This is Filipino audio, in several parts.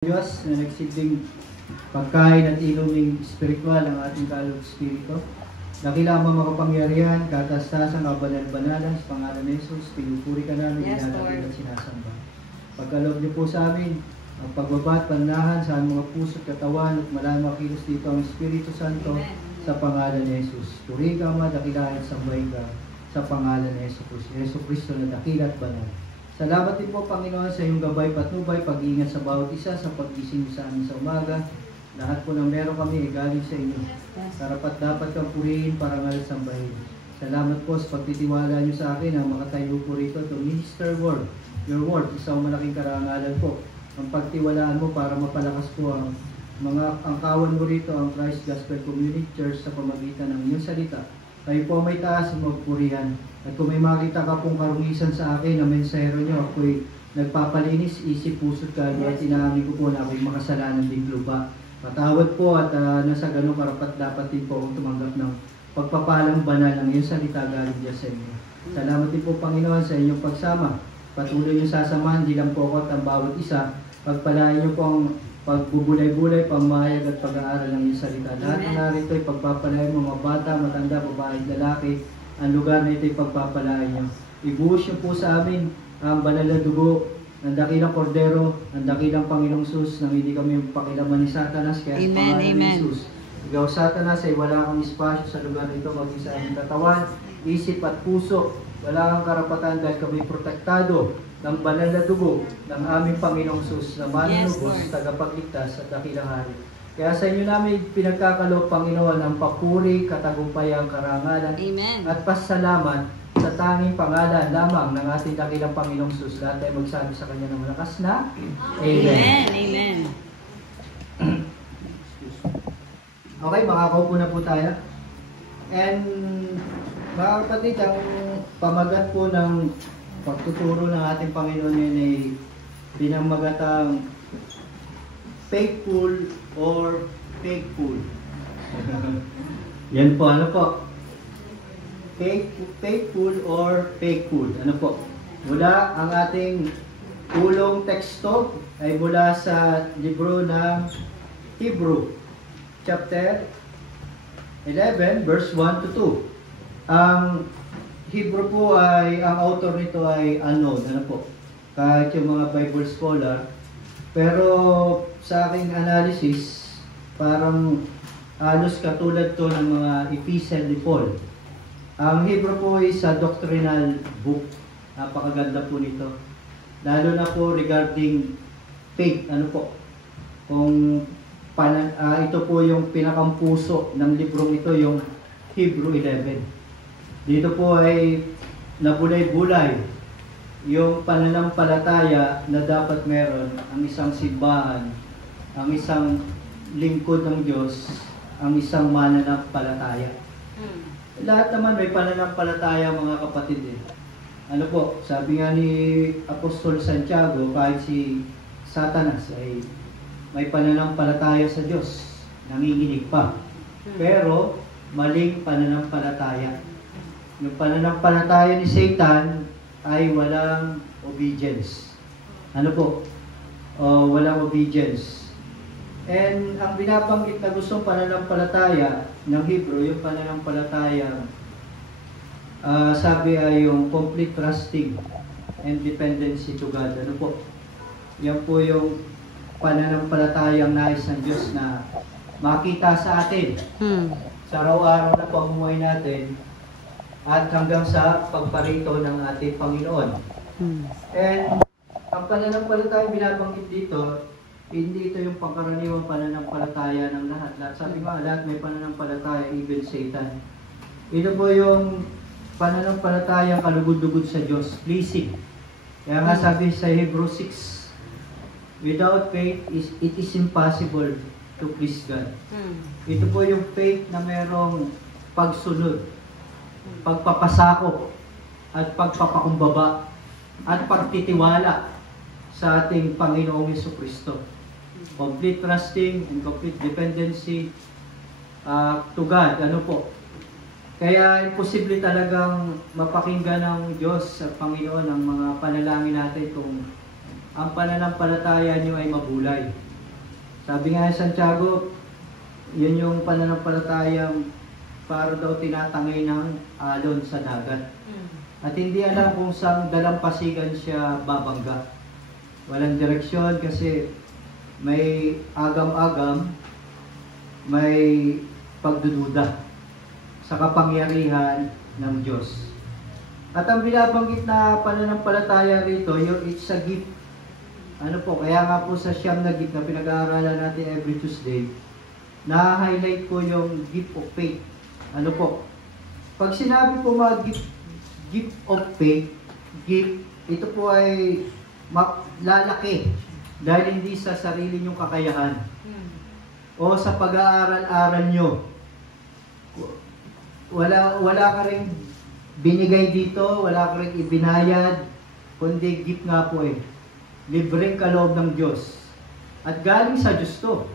Diyos na nagsilbing pagkain at iluming spiritual ang ating kaluluwa espiritu. Dakila ang makapangyarihan, katastasan, kabanal-banalan sa pangalan ni Jesus, pinupuri ka namin, inalagin at sinasamba. Pagkaloob niyo po sa amin, ang pagbaba at pananahan sa aming mga puso at katawan at malang makilos dito ang Espiritu Santo sa pangalan ni Jesus. Puri ka, Ama, dakilahin at sambahin ka sa pangalan ni Yesu Cristo na dakila at banal. Salamat din po, Panginoon, sa iyong gabay patnubay, pag-iingat sa bawat isa, sa paggising sa amin sa umaga. Lahat po ng meron kami ay galing sa inyo. Karapat dapat kang purihin para ngayon sambahin. Salamat po sa pagtitiwala niyo sa akin ang makatayo po rito to minister your word. Isang malaking karangalan po. Ang pagtiwalaan mo para mapalakas po ang mga angkawan mo rito, ang Christ Gospel Community Church sa pamagitan ng iyong salita. Kayo po may taas ng magpurihan. At kung may makita ka pong karungisan sa akin na mensahero nyo, ako'y nagpapalinis, isip, puso at kaluluwa at inaamin ko po na ako'y makasalanan din lupa. Patawad po at nasa ganong karapat dapat din po akong tumanggap ng pagpapalang banal ng iyong salita galing dyan sa inyo. Salamat din po, Panginoon, sa inyong pagsama. Patuloy niyo sasamahan, di lang po ako at ang bawat isa. Pagpalain niyo po ang pagbubulay-bulay, pangmayag at pag-aaral ng iyong salita. Lahat ng narito ay pagpapalain mga bata, matanda, babae, lalaki. Ang lugar na ito ay pagpapalain niyo. Ibuhos niyo po sa amin ang banal na dugo ng dakilang kordero, ng dakilang Panginoong Sus, nang hindi kami pakilaman ni Satanas, kaya sa pangalan ni Jesus. Ikaw, Satanas, ay wala kang espasyo sa lugar nito, maging sa aming katawan, isip at puso. Wala kang karapatan dahil kami protektado ng banal na dugo ng aming Panginoong Sus na manunubos, tagapagligtas at dakilang hari. Kaya sa inyo namin pinagkakaloob, Panginoon, ang papuri, katagumpayan, karangalan, at pasalamat sa tanging pangalan lamang ng ating dakilang Panginoong Sus. Lahat ay magsabi sa Kanya ng malakas na Amen. Amen. Okay, makakaupo na po tayo. And mga kapatid, ang pamagat po ng pagtuturo ng ating Panginoon yun ay pinamagatang faithful or fakeful. Yan po, ano po? Faithful or fakeful. Ano po? Mula ang ating ulong teksto ay mula sa libro ng Hebrew, chapter 11, verse 1 to 2. Ang Hebrew po ay, ang author nito ay unknown, ano po? Kahit yung mga Bible scholar. Pero sa aking analysis, parang halos katulad to ng mga epistle ni Paul. Ang Hebrew po is a doctrinal book. Napakaganda po nito. Lalo na po regarding faith. Ano po? Kung ito po yung pinakampuso ng librong ito, yung Hebrew 11. Dito po ay nabulay-bulay yung pananampalataya na dapat meron ang isang simbahan, ang isang lingkod ng Diyos, ang isang mananampalataya. Lahat naman may pananampalataya, mga kapatid. Ano po, sabi nga ni Apostol Santiago, kahit si Satanas ay may pananampalataya sa Diyos, nanginginig pa. Pero maling pananampalataya. Yung pananampalataya ni Satan ay walang obedience. Ano po? Walang obedience. And ang binabanggit na gustong pananampalataya ng Hebrew, yung pananampalataya, sabi ay yung complete trusting and dependency to God. Ano po? Yan po yung pananampalatayang nais ng Diyos na makita sa atin sa araw-araw na pamumuhay natin at hanggang sa pagparito ng ating Panginoon. And ang pananampalataya binabanggit dito, hindi ito yung pangkaraniwang pananampalataya ng lahat. Sabi nga, lahat may pananampalataya, even Satan. Ito po yung pananampalatayang kalugod-lugod sa Diyos, pleasing. Kaya nga sabi sa Hebrew 6, without faith, it is impossible to please God. Ito po yung faith na merong pagsunod, pagpapasakop, at pagpapakumbaba, at pagtitiwala sa ating Panginoong Jesucristo. Complete trusting and complete dependency to God. Ano po? Kaya imposible talagang mapakinggan ng Diyos at Panginoon ang mga panalangin natin kung ang pananampalataya niyo ay mabulay. Sabi nga ni Santiago, yun yung pananampalatayang para daw tinatangay ng alon sa dagat. At hindi alam kung saan dalampasigan siya babangga. Walang direksyon kasi may agam-agam, may pagdududa sa kapangyarihan ng Diyos. At ang binabanggit na pananampalataya rito, yung it's a gift. Ano po, kaya nga po sa siyam na gift na pinag-aaralan natin every Tuesday, na-highlight po yung gift of faith. Ano po? Pag sinabi po mga gift of faith, gift, ito po ay lalaki dahil hindi sa sarili nyong kakayahan o sa pag-aaral-aral nyo. Wala ka rin binigay dito, wala ka rin ibinayad, kundi gift nga po eh. Libreng kaloob ng Diyos. At galing sa Diyos to.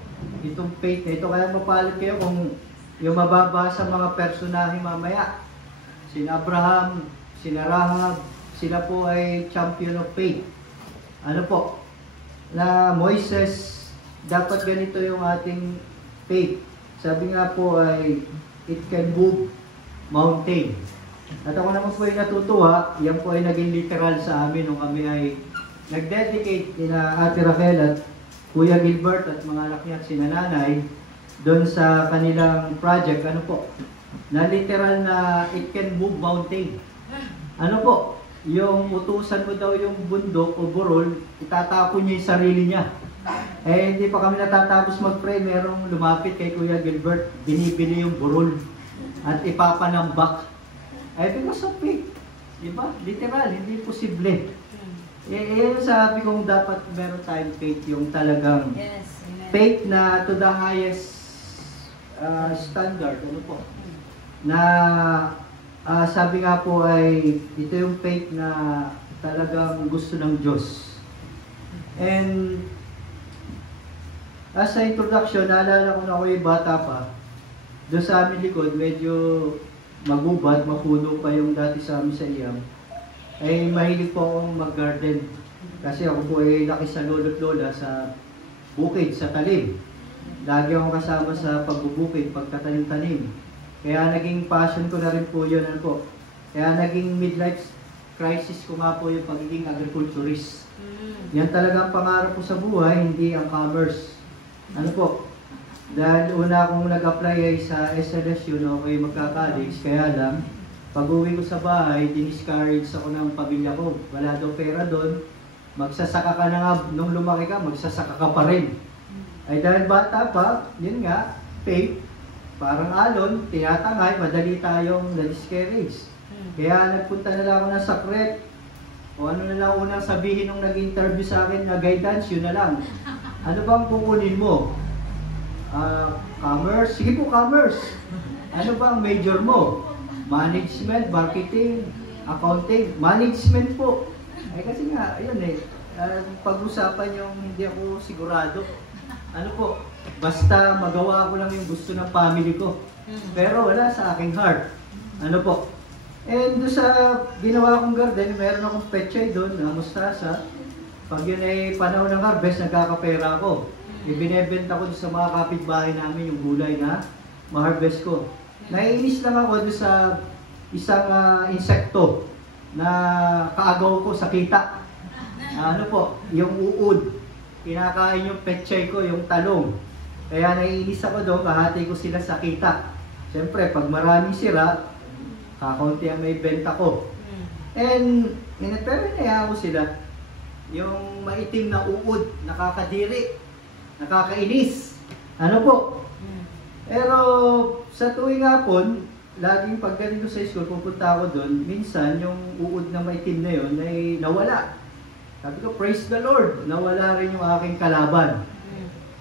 Itong faith na ito, kaya mapalit kayo kung yung mababasa mga personahe mamaya. Sina Abraham, sina Rahab, sila po ay champion of faith. Ano po? Na Moises, dapat ganito yung ating faith. Sabi nga po ay, it can move mountain. At ako naman po ay natutuwa, yan po ay naging literal sa amin nung kami ay nag-dedicate nila Ate Raquel at Kuya Gilbert at mga anak niya at sinananay doon sa kanilang project, ano po, na literal na it can move mountain. Ano po, yung utusan mo daw yung bundok o burol, itatapon niya yung sarili niya. Eh, hindi pa kami natatapos mag-pray, merong lumapit kay Kuya Gilbert, binibili yung burol at ipapanambak. Eh, because of faith. Diba? Literal, hindi posible. Yung sabi kong dapat meron tayong faith, yung talagang faith na to the highest standard, ano po, na sabi nga po ay ito yung faith na talagang gusto ng Diyos. And as a introduction, naalala ko na ako yung bata pa, doon sa aming likod, medyo magubat, mapuno pa yung dati sa amin sa Iyam. Ay mahilig po akong mag-garden kasi ako po ay laki sa lolo't lola sa bukid, sa talim. Lagi akong kasama sa pagbubukid, pagtatanim-tanim. Kaya naging passion ko na rin po yun. Ano po? Kaya naging midlife crisis ko nga po yung pagiging agriculturist. Yan talaga ang pangarap ko sa buhay, hindi ang commerce. Ano po? Dahil una akong nag-apply ay sa SLSU na ako ay magka-college, kaya lang pag-uwi ko sa bahay, diniscourage ako ng pamilya ko. Wala daw pera doon. Magsasaka ka na nga, nung lumaki ka, magsasaka ka pa rin. Ay dahil bata pa, yun nga, faith, parang alon, tinatangay, madali tayong na-discourage. Kaya nagpunta na lang ako ng Sakret. O ano na lang unang sabihin nung nag-interview sa akin na guidance, yun na lang. Ano bang kukunin mo? Commerce? Sige po, commerce. Ano bang major mo? Management, marketing, accounting, management po. Ay kasi nga, ayun eh, pag-usapan yung hindi ako sigurado. Ano po, basta magawa ko lang yung gusto ng family ko. Pero wala sa aking heart. Ano po. And doon sa ginawa kong garden, meron akong pechay doon na mustasa. Pag yun ay panahon ng harvest, nagkakapera ako. Ibinebenta ko doon sa mga kapitbahay namin yung gulay na ma-harvest ko. Naiinis lang ako doon sa isang insekto na kaagaw ko sa kita. Ano po, yung uod. Kinakain yung pechay ko, yung talong. Kaya naiinis ako doon, kahati ko sila sa kita. Siyempre, pag maraming sira, kakaunti ang may benta ko. And, pero inaya ko sila. Yung maitim na uod, nakakadiri, nakakainis. Ano po? Pero sa tuwing hapon, laging pag ganito sa school, pupunta ako doon, minsan yung uod na maitim na yun ay nawala. Sabi ko, praise the Lord, nawala rin yung aking kalaban.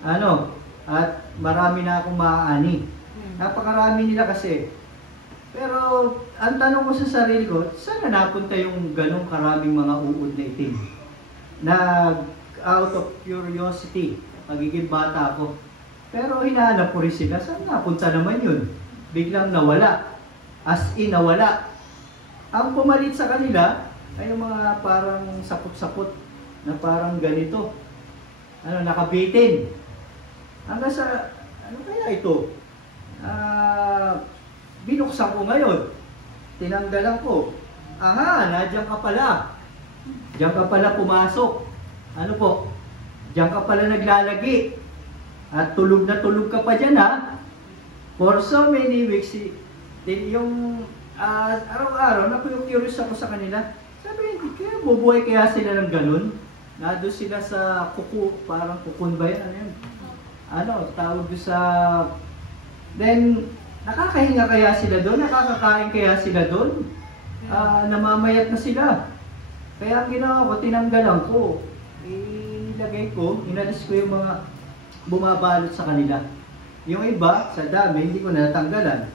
Ano? At marami na akong maaani. Napakarami nila kasi. Pero ang tanong ko sa sarili ko, saan na napunta yung ganong karaming mga uod na itim? Na out of curiosity, pagiging bata ako. Pero hinahanap ko rin sila, saan napunta naman yun? Biglang nawala. As in, nawala. Ang pumalit sa kanila ay yung mga parang sapot-sapot na parang ganito. Ano, nakabitin. Hanggang sa, ano kaya ito? Binuksan ko ngayon. Tinanggalan ko. Aha, nandiyan ka pala. Diyan ka pala pumasok. Ano po? Diyan ka pala naglalagi. At tulog na tulog ka pa dyan, ha? For so many weeks, yung araw-araw, naku-curious ako sa kanila. Sabi, kaya bubuhay kaya sila ng ganun? Nado sila sa kuku, parang kukun ba yan? Ano yan? Ano, tawag doon sa... Then, nakakahinga kaya sila doon? Nakakakain kaya sila doon? Namamayat na sila. Kaya ang ginawa ko, tinanggalan ko. Ilagay ko, inalis ko yung mga bumabalot sa kanila. Yung iba, sa dami, hindi ko na natanggalan.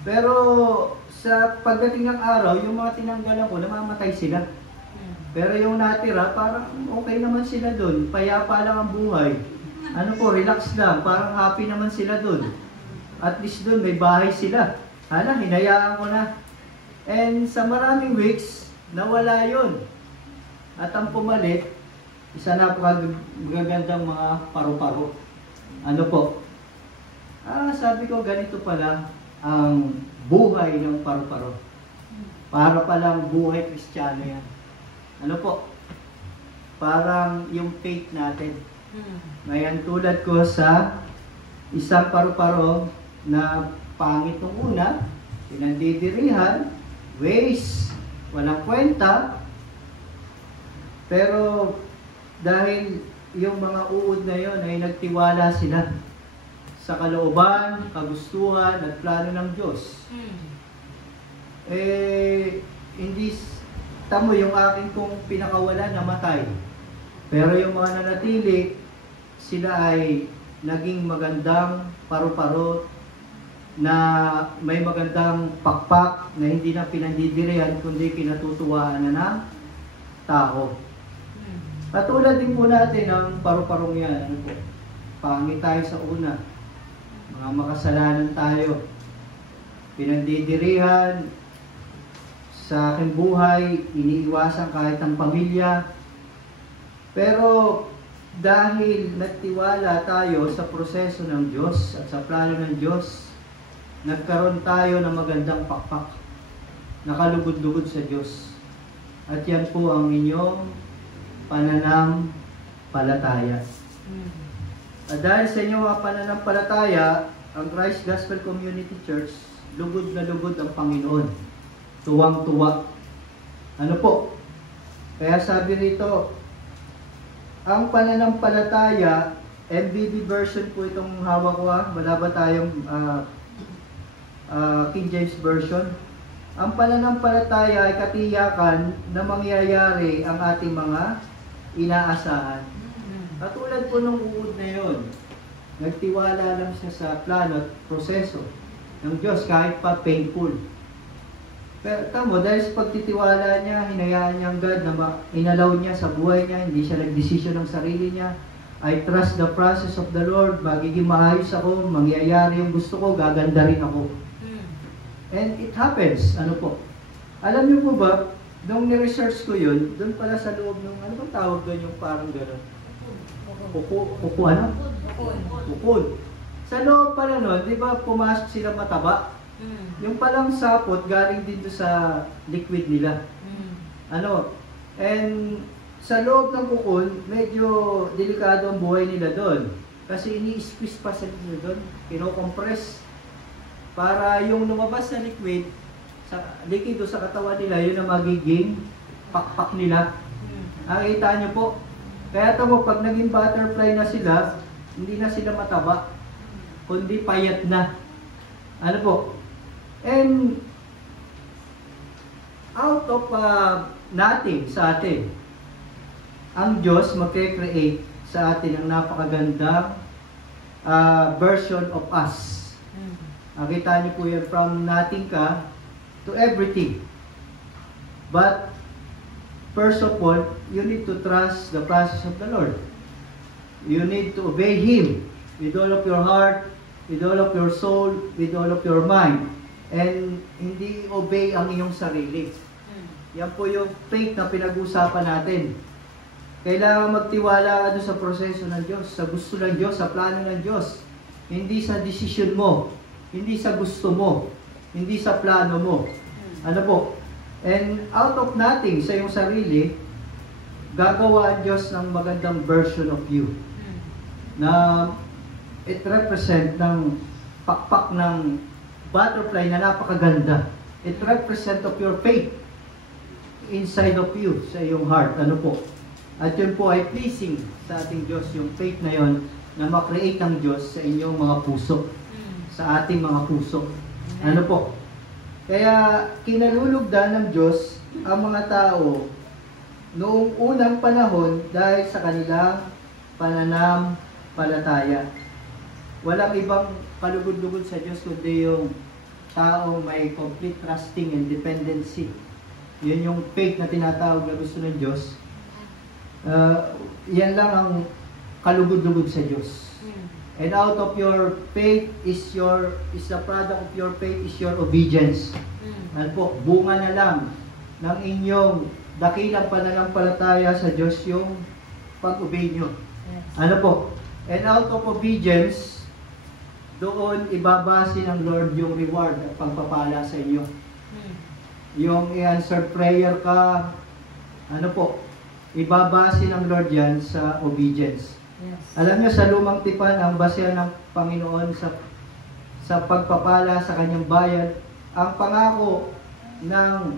Pero sa pagdating ng araw, yung mga tinanggalan ko, namamatay sila. Pero yung natira, parang okay naman sila doon. Payapa lang ang buhay. Ano po, relax lang. Parang happy naman sila doon. At least doon, may bahay sila. Hinayaan ko na. And sa maraming weeks, nawala yun. At ang pumalit, isa na napakagandang mga paru-paro. Ano po? Sabi ko, ganito pala ang buhay ng paru-paro. Para palang buhay Kristiyano yan. Ano po? Parang yung faith natin. Ngayon tulad ko sa isang paru-paro na pangit nung una, pinandidirihan, waste, walang kwenta, pero dahil yung mga uod na yon ay nagtiwala sila sa kalooban, kagustuhan at plano ng Diyos. Hindi tamo yung aking kong pinakawalan namatay. Pero yung mga nanatili, sila ay naging magandang paru-paro na may magandang pakpak na hindi na pinandidirihan kundi kinatutuwaan na ng tao. Katulad din po natin ang paru-parong yan. Ano po? Pangit tayo sa una. Mga makasalanan tayo. Pinandidirihan sa aking buhay, iniiwasan kahit ang pamilya. Pero dahil nagtiwala tayo sa proseso ng Diyos at sa plano ng Diyos, nagkaroon tayo ng magandang pakpak. Nakalugod-lugod sa Diyos. At yan po ang inyong pananampalataya. At dahil sa inyong pananampalataya, ang Christ Gospel Community Church, lugod na lugod ang Panginoon. Tuwang-tuwa. Ano po? Kaya sabi rito, ang pananampalataya, MBB version po itong hawak ko, wala ba tayong King James Version? Ang pananampalataya ay katiyakan na mangyayari ang ating mga inaasahan. Katulad po nung uod na yun, nagtiwala lang siya sa plano at proseso ng Diyos kahit pa painful. Pero tamo, dahil sa pagtitiwala niya, hinayaan niya ang God na inalaw niya sa buhay niya, hindi siya nagdesisyon ng sarili niya. I trust the process of the Lord, magiging maayos ako, mangyayari yung gusto ko, gaganda rin ako. And it happens. Ano po? Alam niyo po ba, nung ni-research ko yun, doon pala sa loob ng, ano bang tawag doon yung parang gano'n? Kuko ano? Kukul. Sa loob pala nun, di ba pumasok sila mataba? Yung palang sapot, galing din doon sa liquid nila. Ano? And sa loob ng kukul, medyo delikado ang buhay nila doon. Kasi ini-squeeze pa sila doon, kino-compress. Para yung lumabas na liquid, likido sa katawan nila, yun ang magiging pakpak nila. Nakita niyo po. Kaya tamo, pag naging butterfly na sila, hindi na sila mataba, kundi payat na. Ano po? And out of nothing sa atin, ang Diyos magke-create sa atin ang napakagandang version of us. Nakita niyo po yan, from nothing ka to everything. But first of all, you need to trust the process of the Lord. You need to obey Him with all of your heart, with all of your soul, with all of your mind. And hindi obey ang iyong sarili. Yan po yung faith na pinag-usapan natin. Kailangan magtiwala ka doon sa proseso ng Diyos, sa gusto ng Diyos, sa plano ng Diyos. Hindi sa decision mo, hindi sa gusto mo, hindi sa plano mo. Ano po? And out of nothing, sa iyong sarili, gagawa ang Diyos ng magandang version of you. Na it represent ng pakpak ng butterfly na napakaganda. It represent of your faith inside of you, sa iyong heart. Ano po? At yun po ay pleasing sa ating Diyos, yung faith na yon na makreate ng Diyos sa inyong mga puso, sa ating mga puso. Ano po? Kaya kinalulugdan ng Diyos ang mga tao noong unang panahon dahil sa kanilang pananampalataya. Walang ibang kalugod-lugod sa Diyos kundi yung tao may complete trusting and dependency. Yun yung faith na tinatawag na gusto ng Diyos. Yan lang ang kalugod-lugod sa Diyos. And out of your faith is the product of your faith is your obedience. Ano po, bunga na lang ng inyong dakilang pananampalataya sa Diyos yung pag-obey nyo. Ano po? And out of obedience, doon ibabase ng Lord yung reward at pagpapala sa inyo. Yung i-answer prayer ka, ano po, ibabase ng Lord yan sa obedience. Yes. Alam nyo, sa lumang tipan, ang basehan ng Panginoon sa pagpapala sa kanyang bayan, ang pangako ng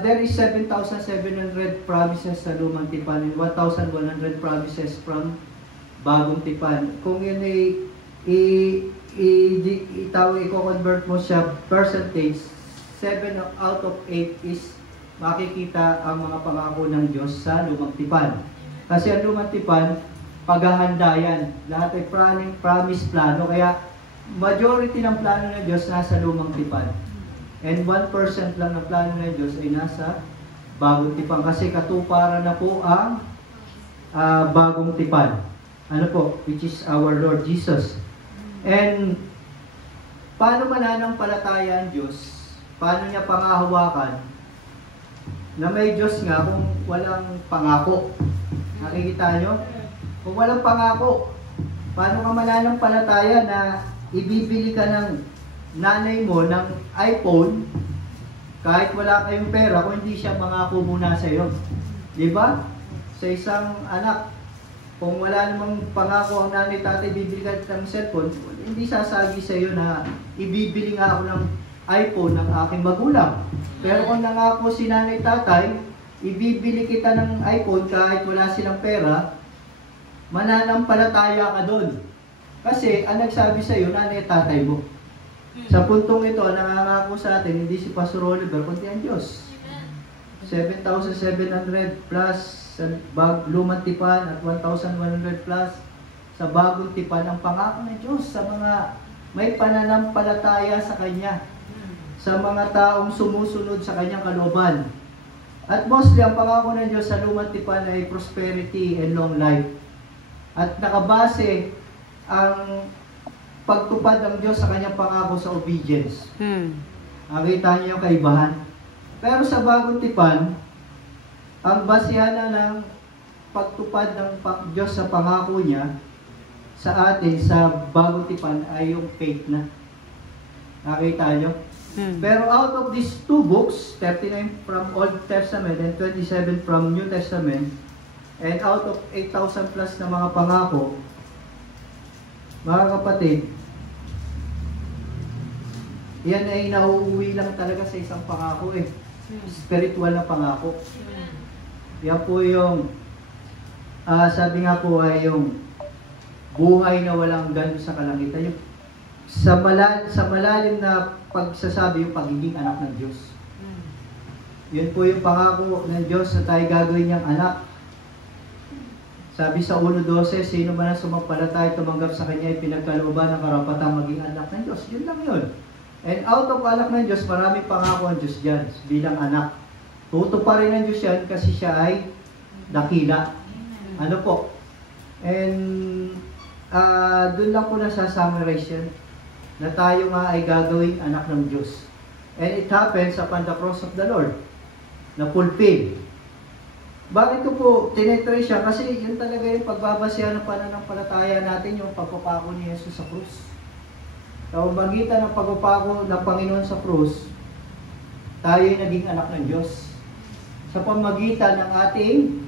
there is 7,700 promises sa lumang tipan and 1,100 promises from bagong tipan. Kung yun ay i-convert mo siya percentage, 7 out of 8 is makikita ang mga pangako ng Diyos sa lumang tipan. Kasi ang lumang tipan, paghahanda yan. Lahat ay promise, plano. Kaya majority ng plano ng Diyos nasa lumang tipan. And 1% lang ng plano ng Diyos ay nasa bagong tipan. Kasi katuparan na po ang bagong tipan. Ano po? Which is our Lord Jesus. And paano mananampalataya ang Diyos? Paano niya pangahawakan? Na may Diyos nga kung walang pangako. Nakikita nyo? Kung walang pangako, paano ka mananampalataya na ibibili ka ng nanay mo ng iPhone kahit wala kayong pera kung hindi siya mangako muna sa iyo? Diba? Sa isang anak, kung wala namang pangako ang nanay tatay, bibili ka ng cellphone, hindi sasagi sa iyo na ibibili nga ako ng iPhone ng aking magulang. Pero kung nangako si nanay tatay, ibibili kita ng iPhone kahit wala silang pera, mananampalataya ka doon. Kasi ang nagsabi sa iyo, nanay tatay mo. Sa puntong ito, nangangako sa atin, hindi si Pastor Oliver, kundi ang Diyos. 7,700 plus sa lumang tipan at 1,100 plus sa bagong tipan ang pangako ng Diyos sa mga may pananampalataya sa Kanya, sa mga taong sumusunod sa Kanyang kalooban. At mostly, ang pangako ng Diyos sa lumang tipan ay prosperity and long life. At nakabase ang pagtupad ng Diyos sa Kanyang pangako sa obedience. Nakita niyo yung kaibahan. Pero sa bagong tipan, ang basehan na ng pagtupad ng Diyos sa pangako niya sa atin sa bagong tipan ay yung faith na. Nakita niyo? Pero out of these two books, 39 from Old Testament and 27 from New Testament, and out of 8,000 plus na mga pangako, mga kapatid, yan ay nauuwi lang talaga sa isang pangako eh. Spiritual na pangako. Yan po yung, sabi nga po ay yung buhay na walang gano'n sa kalangitan. Yung, sa malalim na pagsasabi yung pagiging anak ng Diyos. Yun po yung pangako ng Diyos na tayo gagawin niyang anak. Sabi sa 1:12, sino man ang sumampalataya tumanggap sa Kanya ay pinagkalooban ng karapatang maging anak ng Diyos. Yun lang yun. And out of anak ng Diyos, maraming pangako ang Diyos dyan bilang anak. Tutuparin ng Diyos yan kasi siya ay dakila. Ano po? And doon lang po nasa-summarize yan na tayo nga ay gagawing anak ng Diyos. And it happens upon the cross of the Lord na fulfill. Bakit ko po tinetry siya? Kasi yun talaga yung pagbabasehan ng pananampalataya natin, yung pagpapako ni Jesus sa krus. Sa pamamagitan ng pagpapako ng Panginoon sa krus, tayo'y naging anak ng Diyos. Sa pamamagitan ng ating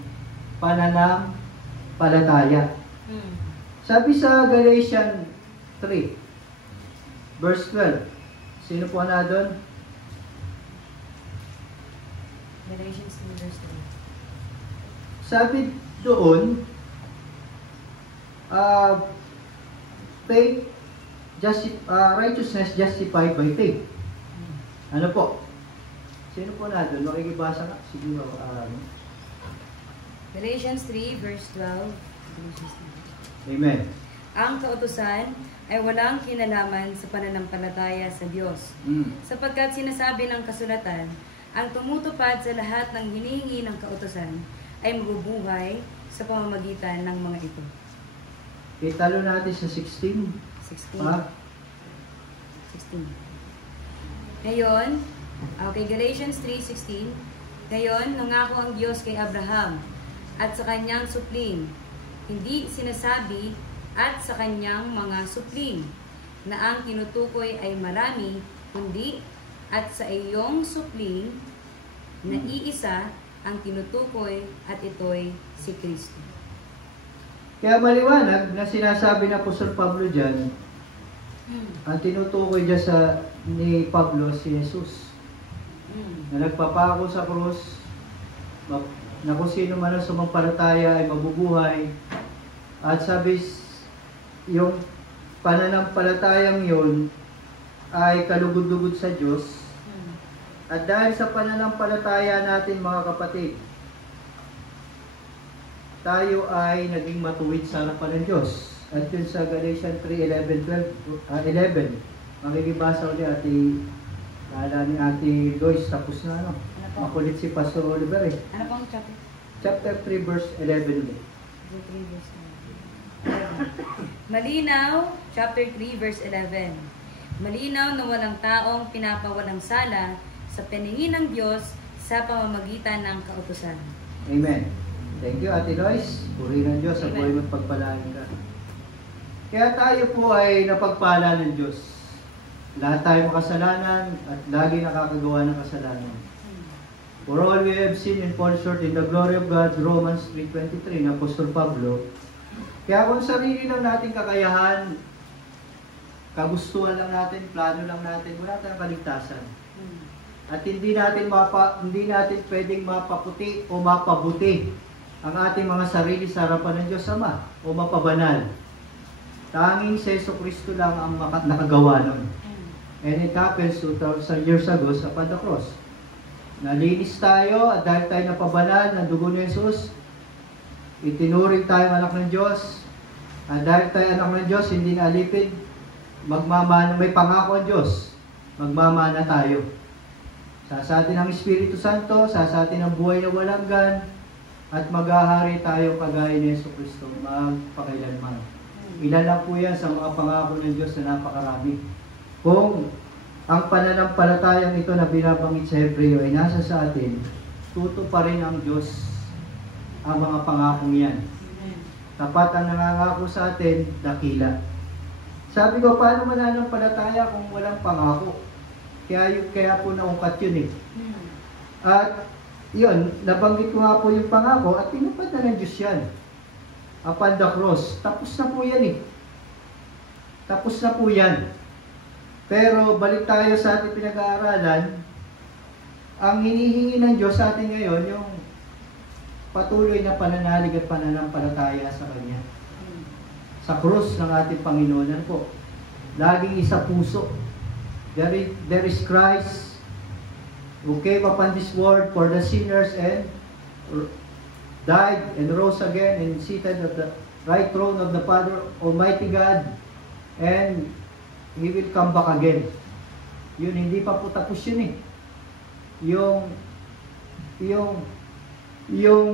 pananampalataya. Sabi sa Galatians 3, verse 12. Sino po na doon? Galatians 3 verse 12. Sabi doon, faith, righteousness justified by faith. Ano po? Sino po na doon? Makikibasa ka? Siguro. Galatians 3 verse 12. Galatians 3. Amen. Ang kautusan ay walang kinalaman sa pananampalataya sa Diyos. Sapagkat sinasabi ng kasulatan, ang tumutupad sa lahat ng hinihingi ng kautusan ay mabubuhay sa pamamagitan ng mga ito. Italo natin sa 16. 16. Pa? 16. Ngayon, okay, Galatians 3:16. Ngayon, nangako ang Diyos kay Abraham at sa kanyang supling, hindi sinasabi at sa kanyang mga supling, na ang tinutukoy ay marami, kundi at sa iyong supling na iisa ang tinutukoy at ito'y si Kristo. Kaya maliwanag na sinasabi na Apostol Pablo dyan, ang tinutukoy dyan ni Pablo si Jesus. Na nagpapako sa krus, na kung sino man ang sumampalataya ay mabubuhay. At sabi, yung pananampalatayang yun ay kalugod-lugod sa Diyos. At dahil sa pananampalataya natin mga kapatid, tayo ay naging matuwid sa harapan ng Diyos. At yun sa Galatians 3:11, makikibasa ulit Kala ni Ate Lois, tapos na ano. Makulit si Pastor Oliver eh. Ano pong chapter? Chapter 3 verse 11 ulit. 3 verse 11. Malinaw, chapter 3 verse 11. Malinaw na walang taong pinapawalang sala sa paningin ng Diyos sa pamamagitan ng kautusan. Amen. Thank you Ate Lois. Puri ng Diyos. Ang buhay mo't pagpalain ka. Kaya tayo po ay napagpala ng Diyos. Lahat tayo makasalanan at lagi nakakagawa ng kasalanan. For all we have sinned and fall short in the glory of God, Romans 3:23 na Apostol Pablo. Kaya kung sarili lang natin kakayahan, kagustuhan lang natin, plano lang natin, wala tayong kaligtasan. At hindi natin pwedeng mapaputi o mapabuti ang ating mga sarili sa harapan ng Diyos Ama o mapabanal. Tanging si Jesucristo lang ang nakagawa nun. And it happens 2,000 years ago sa the cross. Nalinis tayo at dahil tayo napabanal ng dugo ni Jesus, itinuring tayo anak ng Diyos. At dahil tayo anak ng Diyos, hindi naalipid, magmamana, may pangako ang Diyos, magmamana tayo. Sasatin ang Espiritu Santo, sasatin ang buhay na walang hanggan, at maghahari tayo kagaya ni Jesucristo magpakailanman. Ilan lang po yan sa mga pangako ng Diyos na napakarami. Kung ang pananampalatayang ito na binabanggit sa Hebreo ay nasa sa atin, tuto pa rin ang Diyos ang mga pangakong yan. Tapat ang nangangako sa atin, dakila. Sabi ko, paano mananampalataya kung walang pangako? Kaya po naungkat yun eh. At yun, nabanggit ko nga po yung pangako at tinupad na ng Diyos yan. Upon the cross. Tapos na po yan eh. Tapos na po yan. Pero balik tayo sa ating pinag-aaralan, ang hinihingi ng Diyos sa atin ngayon, yung patuloy na pananalig at pananampalataya sa Kanya. Sa krus ng ating Panginoon po. Laging isa puso. There is Christ who came upon this world for the sinners and died and rose again and seated at the right throne of the Father Almighty God, and He will come back again. Yun, hindi pa po tapos yun eh. Yung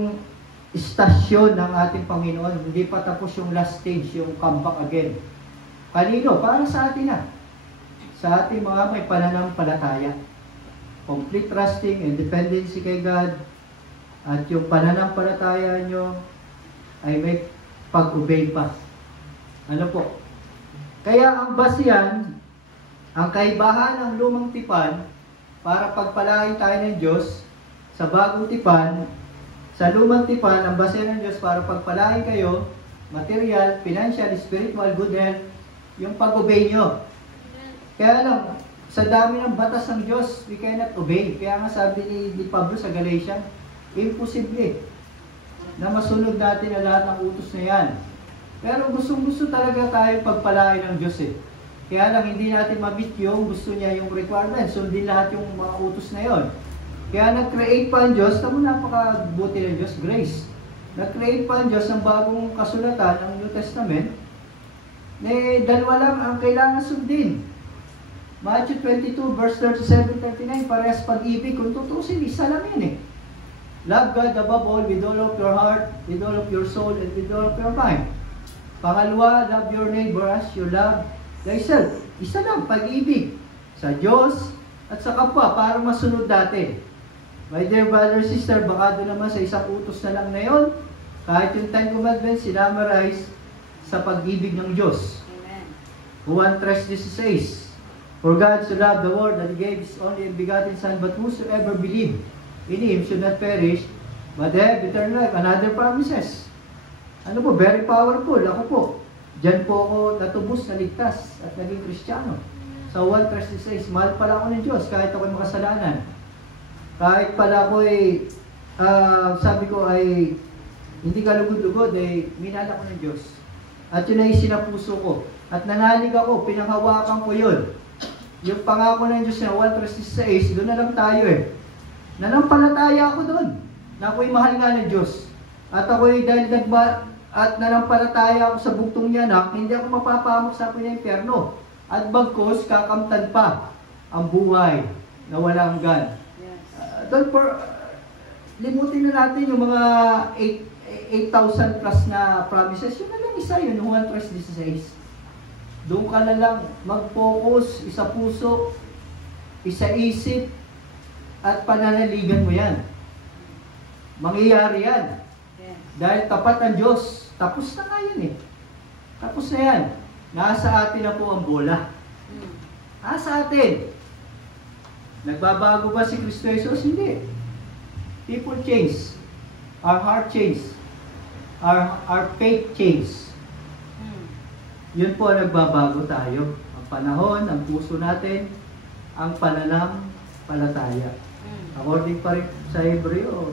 istasyon ng ating Panginoon, hindi pa tapos yung last stage, yung come back again. Kanino? Para sa atin na. Sa ating mga may pananampalataya. Complete trusting and dependency kay God. At yung pananampalataya nyo ay may pag-obey pa. Ano po? Kaya ang basihan, ang kaibahan ng lumang tipan para pagpalain tayo ng Diyos sa bagong tipan, sa lumang tipan, ang basihan ng Diyos para pagpalain kayo, material, financial, spiritual, good health, yung pag-obey nyo. Kaya lang, sa dami ng batas ng Diyos, we cannot obey. Kaya nga sabi ni Pablo sa Galatians, imposible na masunod natin ang lahat ng utos na yan. Pero gustong-gusto talaga tayo pagpalain ng Diyos eh. Kaya lang hindi natin ma-meet yung gusto niya yung requirements. Sundin lahat yung mga utos na yon. Kaya nag-create pa ang Diyos, tamo napakabuti ng Diyos, grace. Nag-create pa ang Diyos ng bagong kasulatan ng New Testament. Dalawa lang ang kailangan sundin. Matthew 22 verse 37-39, parehas pag-ibig. Kung tutusin, isa lang yun eh. Love God above all with all of your heart, with all of your soul, and with all of your mind. Pangalawa, love your neighbor as you love thyself. Isa lang, pag-ibig sa Diyos at sa kapwa para masunod natin. My dear brother, sister, baka doon naman sa isang utos na lang na yun, kahit yung 10 Commandments, sinamarize sa pag-ibig ng Diyos. Amen. Juan 3:16, For God so loved the world that He gave His only begotten Son, but whosoever believe in Him should not perish, but have eternal life. Another promises. Ano po, very powerful. Ako po, dyan po ako natubos, naligtas, at naging Kristiyano. Sa 1:36, mahal pala ako ng Diyos kahit ako'y makasalanan. Kahit pala ako'y, sabi ko ay, hindi kalugod-lugod, ay minala ko ng Diyos. At yun ay sinapuso ko. At nanalig ako, pinanghawakan ko yun. Yung pangako ng Diyos na 1:36, doon na lang tayo eh. Nanampalataya ako doon, na ako'y mahal nga ng Diyos. At ako'y dahil at nanampalataya ako sa bugtong niya na hindi ako mapapahamak sa apoy ng impyerno. At bagkos, kakamtan pa ang buhay na walang hanggan. Limutin na natin yung mga 8,000 plus na promises. Yun na lang isa yun, 1:16. Doon ka na lang mag-focus, isa puso, isa isip, at pananaligan mo yan. Mangyayari yan. Yes. Dahil tapat ang Diyos. Tapos na nga yan eh. Tapos na yan. Nasa atin na po ang bola. Nasa atin. Nagbabago ba si Kristo Jesus? Hindi. People change. Our heart change. Our faith change. Yun po ang nagbabago tayo. Ang panahon, ang puso natin, ang pananampalataya. According pa rin sa Hebreo,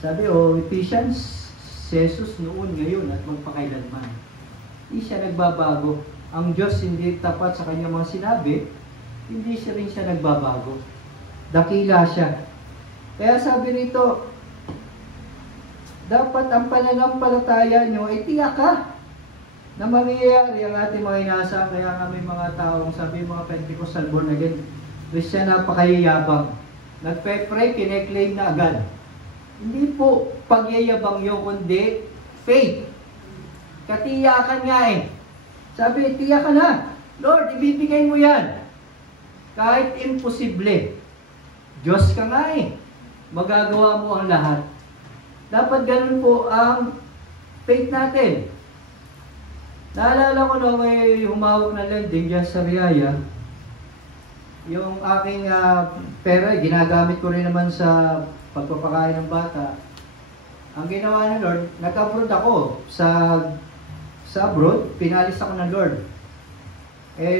sabi Ephesians, si Jesus noon, ngayon, at magpakailanman. Hindi siya nagbabago. Ang Diyos hindi tapat sa kanyang mga sinabi, hindi siya rin siya nagbabago. Dakila siya. Kaya sabi rito, dapat ang pananampalataya nyo ay tiyak ka na mangyayari ang ating mga inaasam. Kaya nga may mga taong sabi mga Pentecostal born again, Christian napakayayabang. Nagpe-pray, kine-claim na agad. Hindi po pagyayabang yun, kundi faith. Katiyakan nga eh. Sabi, tiyakan na. Lord, ibibigay mo yan. Kahit imposible. Diyos ka nga eh. Magagawa mo ang lahat. Dapat ganun po ang faith natin. Naalala ko na may humawak na lending dyan sa Riyaya. Yung aking pera, ginagamit ko rin naman sa pagpapakain ng bata. Ang ginawa ng Lord, nag-abroad ako sa abroad, pinalis ako ng Lord.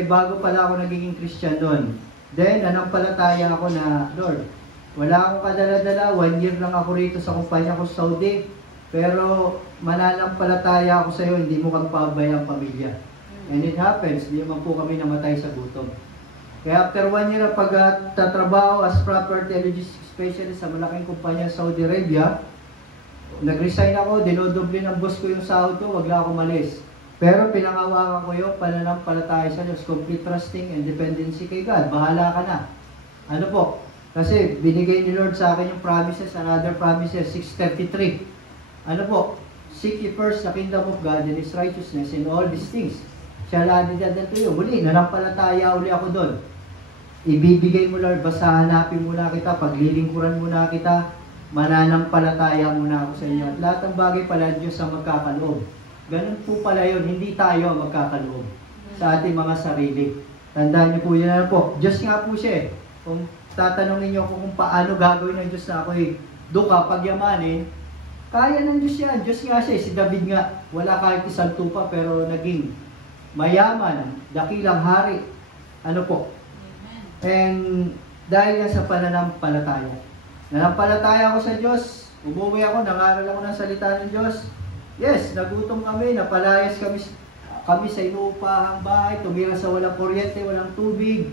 Bago pala ako nagiging Christian doon. Then, nanampalataya ako na, Lord, wala akong kadala-dala, 1 year lang ako rito sa kumpanya ko sa Saudi, pero mananampalataya ako sa iyo, hindi mo kang paabay ang pamilya. And it happens, hindi man po kami namatay sa gutom. Kaya after 1 year na pagtatrabaho as property logistics specialist sa malaking kumpanya sa Saudi Arabia, nag-resign ako, dinodoble ng boss ko yung sahod ko, wag lang ako malis. Pero pinangawakan ko yung pananampalataya sa Diyos, complete trusting and dependency kay God. Bahala ka na. Ano po? Kasi binigay ni Lord sa akin yung promises, another promises, 6:33. Ano po? Seek ye first the kingdom of God and His righteousness and all these things shall added unto you. Muli, nanampalataya uli ako doon. Ibibigay mo Lord, basta hanapin mo na kita, paglilingkuran mo na kita, mananampalataya muna ako sa inyo. At lahat ng bagay pala Diyos ang magkakaloob. Ganun po pala yun, hindi tayo ang magkakaloob sa ating mga sarili. Tandaan niyo po yan na po. Diyos nga po siya eh. Kung tatanungin niyo kung paano gagawin ng Diyos na ako'y duka, pagyamanin, kaya ng Diyos yan. Diyos nga siya. Si David nga, wala kahit isang tupa pero naging mayaman, dakilang hari. Ano po? And dahil nga sa pananampalataya. Nanampalataya ako sa Diyos. Umuwi ako, nangaral ako ng salita ng Diyos. Yes, nagutom kami, napalayas kami sa inuupahang bahay, tumira sa walang kuryente, walang tubig.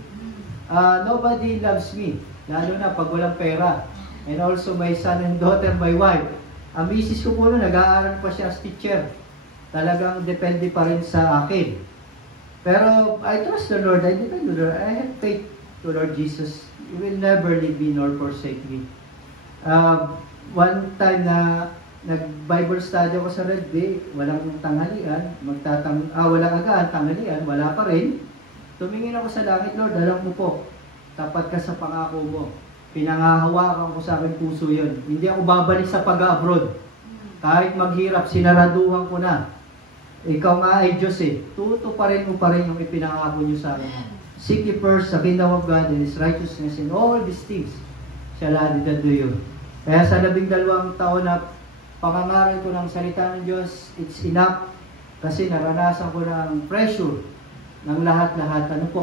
Nobody loves me, lalo na pag walang pera. And also my son and daughter, my wife. Ang misis ko po nag-aaral pa siya as teacher. Talagang depende pa rin sa akin. Pero I trust the Lord, I depend on the Lord. I have faith to Lord Jesus. You will never leave me nor forsake me. One time na nag-Bible study ako sa Red Bay, walang tanghalian, walang agaan, tanghalian, wala pa rin. Tumingin ako sa langit, Lord, alam mo po, tapat ka sa pangako mo. Pinangahawakan ko sa aking puso yun. Hindi ako babalik sa pag-abroad. Kahit maghirap, sinaraduhan ko na. Ikaw nga ay Diyos eh. Tutuparin mo pa rin yung ipinangako niyo sa akin. Seek ye first the kingdom of God and His righteousness, and all these things shall added unto you. Kaya sa 12 taon na pangangaral ko ng salita ng Diyos, it's enough kasi naranasan ko ng pressure ng lahat-lahat. Ano po?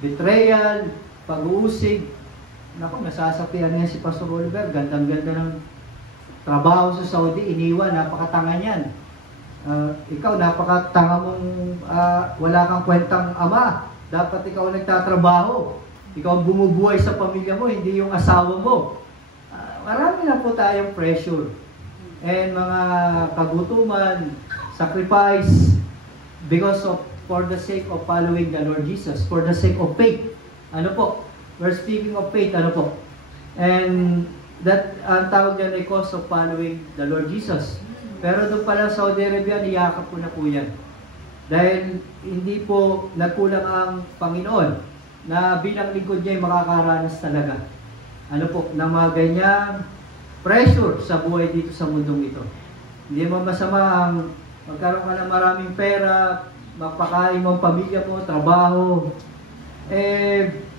Betrayal, pag-uusig. Naku, nasasapian niya si Pastor Oliver. Gandang-ganda ng trabaho sa Saudi. Iniwan, napakatanga niyan. Ikaw, napakatanga mong wala kang kwentang ama. Dapat ikaw nagtatrabaho. Ikaw ang bumubuhay sa pamilya mo, hindi yung asawa mo. Marami na po tayong pressure. And mga kagutuman, sacrifice, for the sake of following the Lord Jesus, for the sake of faith. Ano po? We're speaking of faith, ano po? And that, ang tawag yan ay cause of following the Lord Jesus. Pero doon pala sa Saudi Arabia, niyakap ko na po yan. Dahil hindi po nagkulang ang Panginoon na bilang lingkod niya ay makakaranas talaga. Ano po, ng mga ganyang pressure sa buhay dito sa mundong ito. Hindi mo masama ang magkaroon ka ng maraming pera, mapakain mo ang pamilya mo, trabaho.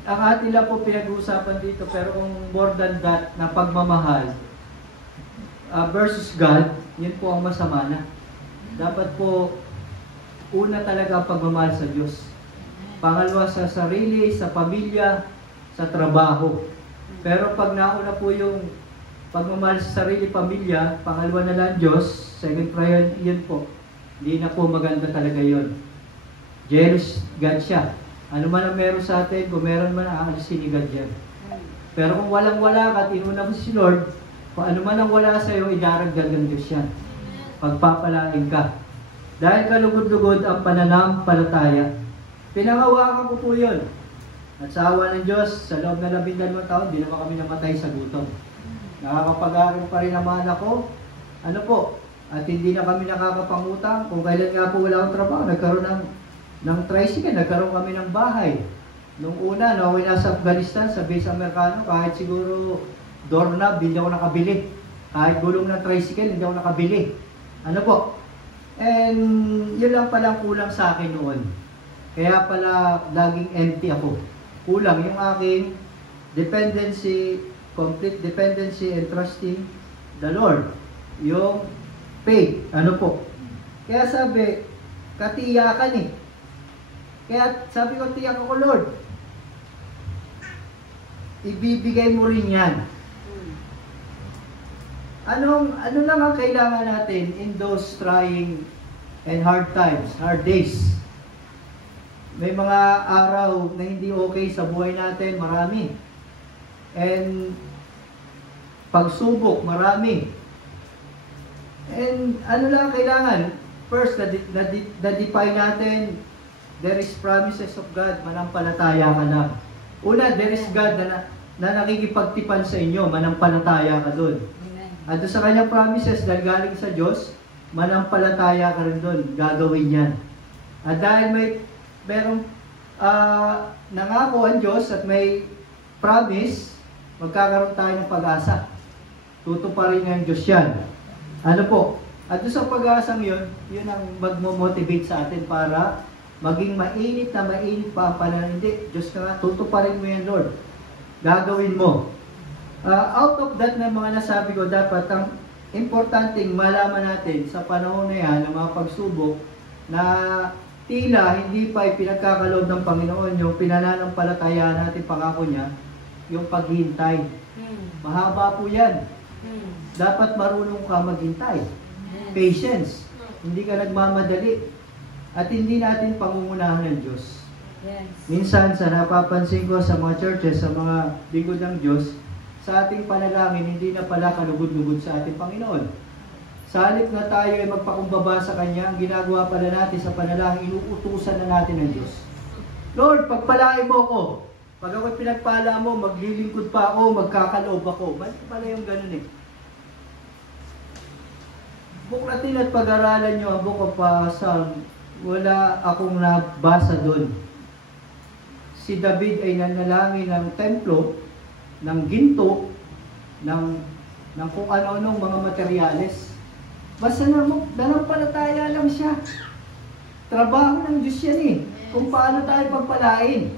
Ang atin lang po pinag-uusapan dito, pero kung more than that, na pagmamahal versus God, yun po ang masama na. Dapat po, una talaga ang pagmamahal sa Diyos. Pangalawa sa sarili, sa pamilya, sa trabaho. Pero pag nauna po yung pagmamahal sa sarili, pamilya, pangalawa na lang Diyos, second priority, yun po. Hindi na po maganda talaga yun. Jealous God siya. Ano man ang meron sa atin, kung meron man, aalisin ni God yan. Pero kung walang-wala ka at inuna mo si Lord, kung ano man ang wala sa iyo, idaragdag ng Diyos yan. Pagpapalain ka. Dahil kalugod-lugod ang pananampalataya, pinangawakan ko po yun. At sa awa ng Diyos, sa loob na 12 taon, di naman kami namatay sa gutom. Nakakapag-aral pa rin ang mga anak ko. Ano po? At hindi na kami nakakapangutang. Kung kailan nga po wala akong trabaho, nagkaroon ng tricycle, nagkaroon kami ng bahay. Nung una, no, ako nasa Afghanistan, sa base Amerikano, kahit siguro doorknob, hindi ako nakabili. Kahit gulong ng tricycle, hindi ako nakabili. Ano po? And yun lang pala kulang sa akin noon. Kaya pala laging empty ako. Kulang yung aking dependency, complete dependency and trusting the Lord. Yung faith. Ano po? Kaya sabi, katiyakan eh. Kaya sabi ko, tiyak ako, Lord. Ibibigay mo rin yan. Ano lang ang kailangan natin in those trying and hard times, hard days? May mga araw na hindi okay sa buhay natin, marami. And pagsubok, marami. And ano lang kailangan? First, na-define natin, there is promises of God, manampalataya ka na. Una, there is God na nakikipagtipan sa inyo, manampalataya ka doon. At doon sa kanyang promises, dahil galing sa Diyos, manampalataya ka rin doon, gagawin yan. At dahil merong nangako ang Diyos at may promise, magkakaroon tayo ng pag-asa. tutuparin ng Diyos yan. Ano po? At doon sa pag-asang yun, yun ang magmo-motivate sa atin para maging mainit na mainit pa ang panahon. Hindi, Diyos ka nga, tutuparin mo yan, Lord. Gagawin mo. Out of that na mga nasabi ko, dapat ang importanteng malaman natin sa panahon na yan, ng mga pagsubok, na tila hindi pa ipinagkakaloob ng Panginoon yung pinananampalatayaan natin pangako niya, yung paghihintay. Mahaba po yan. Dapat marunong ka maghintay. Patience. Hindi ka nagmamadali. At hindi natin pangungunahan ng Diyos. Yes. Minsan, sa napapansin ko sa mga churches, sa mga bigod ng Diyos, sa ating panalangin, hindi na pala kalugod-lugod sa ating Panginoon. Sa halip na tayo ay magpakumbaba sa Kanya, ang ginagawa pala natin sa panalangin, inuutusan na natin ng Diyos. Lord, pagpalain mo ako. Pag ako'y pinagpala mo, maglilingkod pa ako, magkakaloob ako. Bakit pala yung ganun eh? Buklatin at pag-aralan nyo ang Book of Psalm, wala akong nabasa doon. Si David ay nanalangin ng templo, ng ginto, ng kung ano-anong mga materyales. Basta nanampalataya lang siya. Trabaho ng Diyos yan eh. Kung paano tayo pagpalain.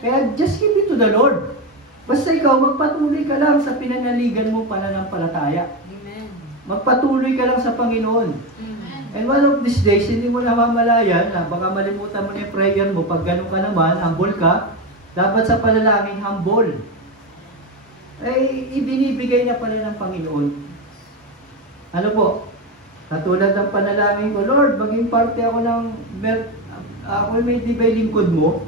Kaya just give it to the Lord. Basta ikaw, magpatuloy ka lang sa pinanaligan mo pananampalataya. Amen. Magpatuloy ka lang sa Panginoon. Amen. And one of these days, hindi mo namamalayan na baka malimutan mo na yung prayer mo. Pag ganun ka naman, humble ka, dapat sa panalangin, humble. Ay, ibinibigay na pala ng Panginoon. Ano po? Katulad ng panalangin ko, Lord, maging parte ako ng, ako may dibay lingkod mo,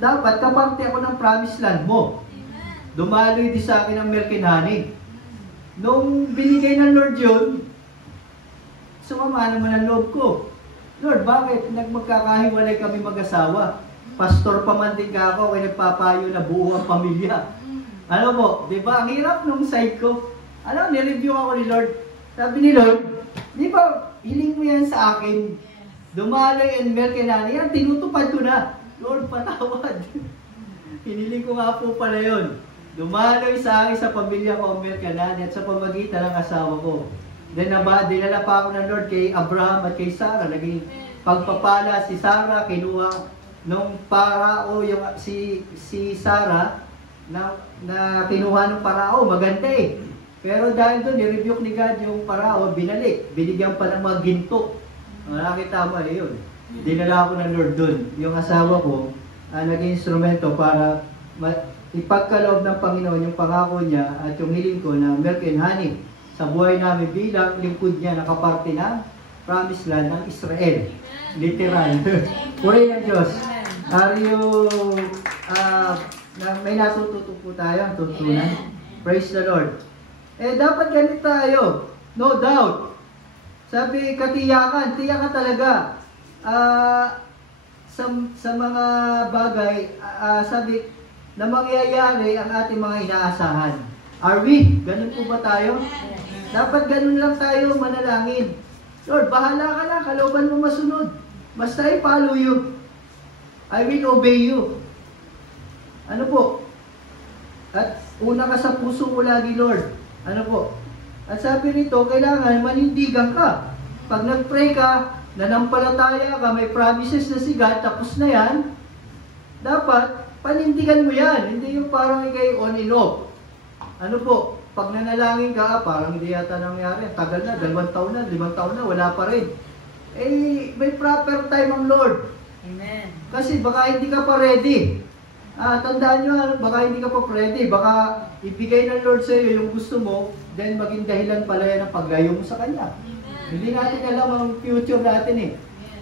dapat kaparte ako ng promised land mo. Dumaloy di sa akin ang milk and honey. Nung binigay ng Lord yun, sumama naman ang loob ko. Lord, bakit magkakahiwalay kami mag-asawa? Pastor pa man din ka ako, kaya nagpapayo na buo ang pamilya. Ano po, di ba? Ang hirap nung side ko. Ano, nireview ako ni Lord. Sabi ni Lord, di ba, hiling mo yan sa akin. Dumaloy and milk and honey. Yan, tinutupad ko na. Lord, patawad. Hiniling ko nga po pala yun. Dumaloy sa akin sa pamilya ko ang milk and honey at sa pamagitan ng asawa ko. Then dinala pa ako ng Lord kay Abraham at kay Sarah. Naging pagpapala si Sarah, kinuha nung parao yung si Sarah na kinuha ng parao, maganda eh. Pero dahil doon, ni-rebuke ni God yung parao, binalik. Binigyan pa ng mga ginto. Nakita mo eh yun. Dinala ako ng Lord doon. Yung asawa ko, naging instrumento para ipagkaloob ng Panginoon yung pangako niya at yung hiling ko na milk and honey sa buhay namin bilang lingkod niya nakaparte ng promised land ng Israel. Literal. Puri ng Diyos. Are you, may natututo po tayo ang tutunan? Praise the Lord. Eh, dapat ganit tayo. No doubt. Sabi, katiyakan. Tiyakan talaga. Sa mga bagay, sabi, na mangyayari ang ating mga inaasahan. Are we? Ganun po ba tayo? Dapat ganun lang tayo manalangin. Lord, bahala ka na. Kalooban mo masunod. Basta i-follow you. I will obey you. Ano po? At una ka sa puso mo lagi, Lord. Ano po? At sabi nito, kailangan manindigan ka. Pag nag-pray ka, nanampalataya ka, may promises na si God, tapos na yan, dapat panindigan mo yan. Hindi yung parang ikay on and off. Ano po? Pag nanalangin ka, parang hindi yata nangyari. Tagal na, 2 taon na, 5 taon na, wala pa rin. Eh, may proper time ang Lord. Amen. Kasi baka hindi ka pa ready. Tandaan nyo, baka hindi ka pa ready. Baka ibigay ng Lord sa iyo yung gusto mo, then maging dahilan pala yan ang paglayo mo sa Kanya. Amen. Hindi natin alam ang future natin eh.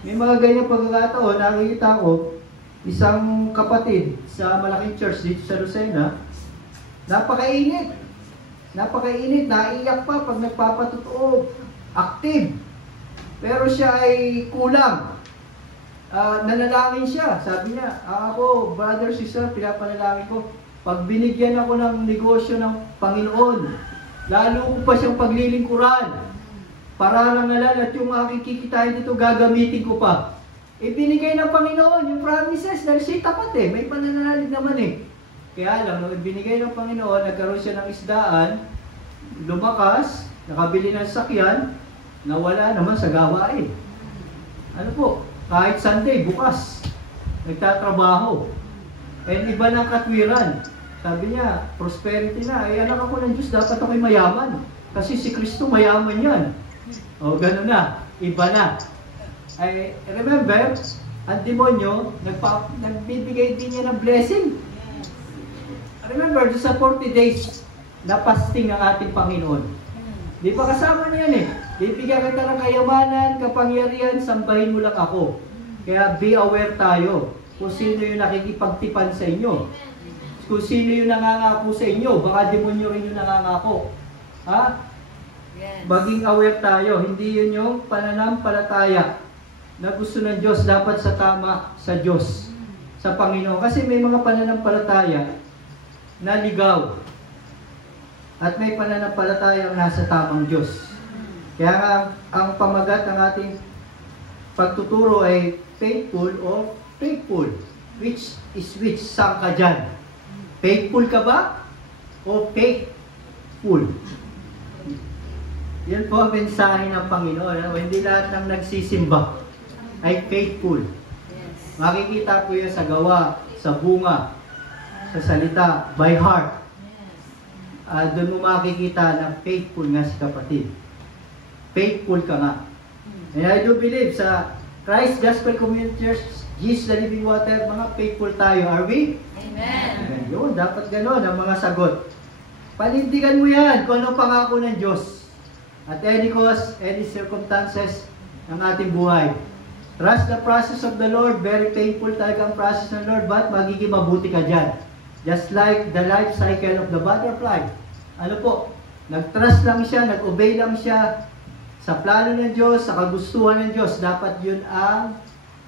May mga ganyang pagkakataon, nakikita ko, isang kapatid sa malaking church dito sa Lucena, napakainit. Napakainit, naiyak pa pag nagpapatotoo. Active. Pero siya ay kulang. Nanalangin siya. Sabi niya, ako, brother, sister, pinapanalangin ko. Pag binigyan ako ng negosyo ng Panginoon, lalo ko pa siyang paglilingkuran. Pararangalan at yung aking kikitain dito, gagamitin ko pa. Ibinigay ng Panginoon yung promises dahil siya tapat eh. May pananalalig naman eh. Kaya lang, nung ibinigay ng Panginoon, nagkaroon siya ng isdaan, lumakas, nakabili ng sakyan, nawala naman sa gawain. Ano po, kahit Sunday, bukas, nagtatrabaho. And iba ng katwiran. Sabi niya, prosperity na. Ay, anak ako ng Diyos, dapat ako'y mayaman. Kasi si Kristo mayaman yan. O, gano'n na. Iba na. Ay, remember, ang demonyo, nagbibigay din niya ng blessing. Remember, sa 40 days na fasting ang ating Panginoon. Di ba kasama niyan eh? Bibigyan kita ng kayamanan, kapangyarihan, sambahin mo lang ako. Kaya be aware tayo kung sino yung nakikipagtipan sa inyo. Kung sino yung nangangako sa inyo, baka demonyo rin yung nangangako. Ha? Yes. Maging aware tayo, hindi yun yung pananampalataya na gusto ng Diyos, dapat sa tama sa Diyos, sa Panginoon. Kasi may mga pananampalataya na ligaw at may pananampalataya nasa tamang Diyos. Kaya nga, ang pamagat ng ating pagtuturo ay faithful o faithful. Which is which? Saan ka dyan? Faithful ka ba? O faithful? Yan po ang mensahe ng Panginoon. Hindi lahat ng nagsisimba ay faithful. Yes. Makikita po yan sa gawa, sa bunga, sa salita, by heart. Doon mo makikita na faithful nga si kapatid. Faithful ka nga. And I do believe sa Christ Gospel Community Church, Jesus the Living Water, mga faithful tayo. Are we? Amen. Yun, dapat gano'n ang mga sagot. Panindigan mo yan kung ano pangako ng Diyos. At any cause, any circumstances ng ating buhay. Trust the process of the Lord. Very painful talaga ang process ng Lord, but magiging mabuti ka dyan. Just like the life cycle of the butterfly. Ano po? Nag-trust lang siya, nag-obey lang siya sa plano ng Diyos, sa kagustuhan ng Diyos. Dapat yun ang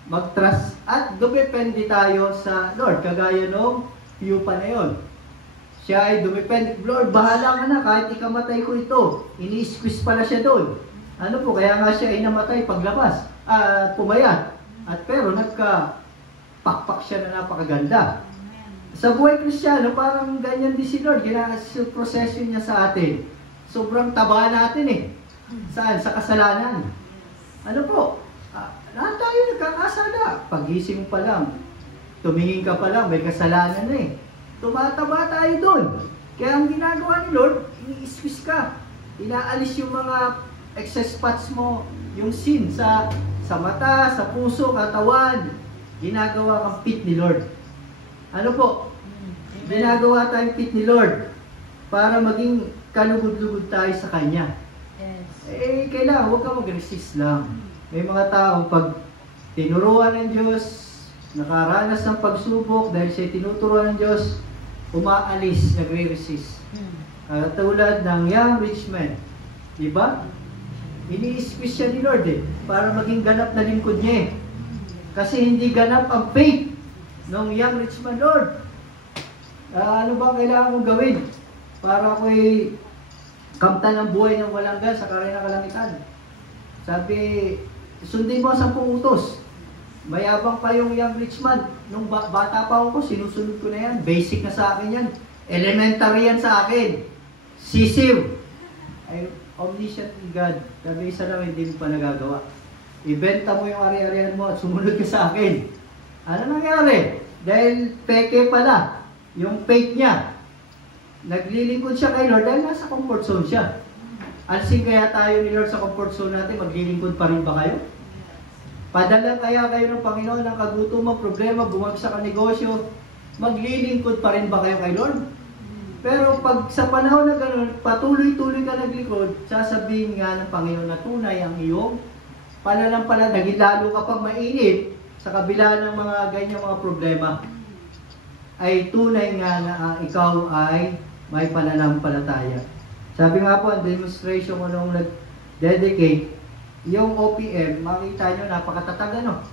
mag-trust. At dumepende tayo sa Lord. Kagaya nung piyupa na yun. Siya ay dumepende. Lord, bahala ka na kahit ikamatay ko ito. Ini-squeeze pala siya doon. Ano po? Kaya nga siya ay namatay paglabas. Pumayat. At pero nagka-pakpak siya na napakaganda. Sa buhay Kristiyano, parang ganyan din si Lord. Proseso niya sa atin. Sobrang taba natin eh. Saan? Sa kasalanan. Ano po? Lahat tayo nagkakasala. Pagising pa lang, tumingin ka pa lang, may kasalanan na eh. Tumataba tayo doon. Kaya ang ginagawa ni Lord, ini-squeeze ka. Inaalis yung mga excess spots mo, yung sin sa mata, sa puso, katawan. Ginagawa kang pit ni Lord. Ano po? Ginagawa tayong pit ni Lord para maging kalugod-lugod tayo sa Kanya. Yes. Kailangan, huwag ka mag-resist lang. May mga tao, pag tinuruan ng Diyos, nakaranas ng pagsubok, dahil siya tinuturuan ng Diyos, umaalis, nagre-resist. Tulad ng young rich man. Diba? Ini-squeeze siya ni Lord eh, para maging ganap na lingkod niya eh. Kasi hindi ganap ang faith ng young rich man. Lord, ano ba kailangan kong gawin para ako'y kamtan ng buhay ng walang gas sa karay na kalangitan? Sabi, sundin mo ang 10 utos. Mayabang pa yung young rich man. Nung bata pa ako, sinusunod ko na yan. Basic na sa akin yan. Elementary yan sa akin. Sisiw. Ay, omniscient God. Sabi, isa lang hindi mo pa nagagawa. Ibenta mo yung ari-arian mo at sumunod ka sa akin. Ano nangyari? Dahil peke pala yung faith niya. Naglilingkod siya kay Lord dahil nasa comfort zone siya. Alsing kaya tayo ni Lord sa comfort zone natin, maglilingkod pa rin ba kayo? Padala kaya kayo ng Panginoon ng kagutuman, problema, bumagsak ang negosyo, maglilingkod pa rin ba kayo kay Lord? Pero pag sa panahon na gano'n, patuloy-tuloy ka naglingkod, sasabihin nga ng Panginoon na tunay ang iyong pananampalataya, naging lalo ka pang mainit sa kabila ng mga ganyang mga problema, ay tunay nga na ikaw ay may pananampalataya. Sabi nga po, ang demonstration ko nung nag-dedicate, yung OPM, makita nyo, napakatatag ano.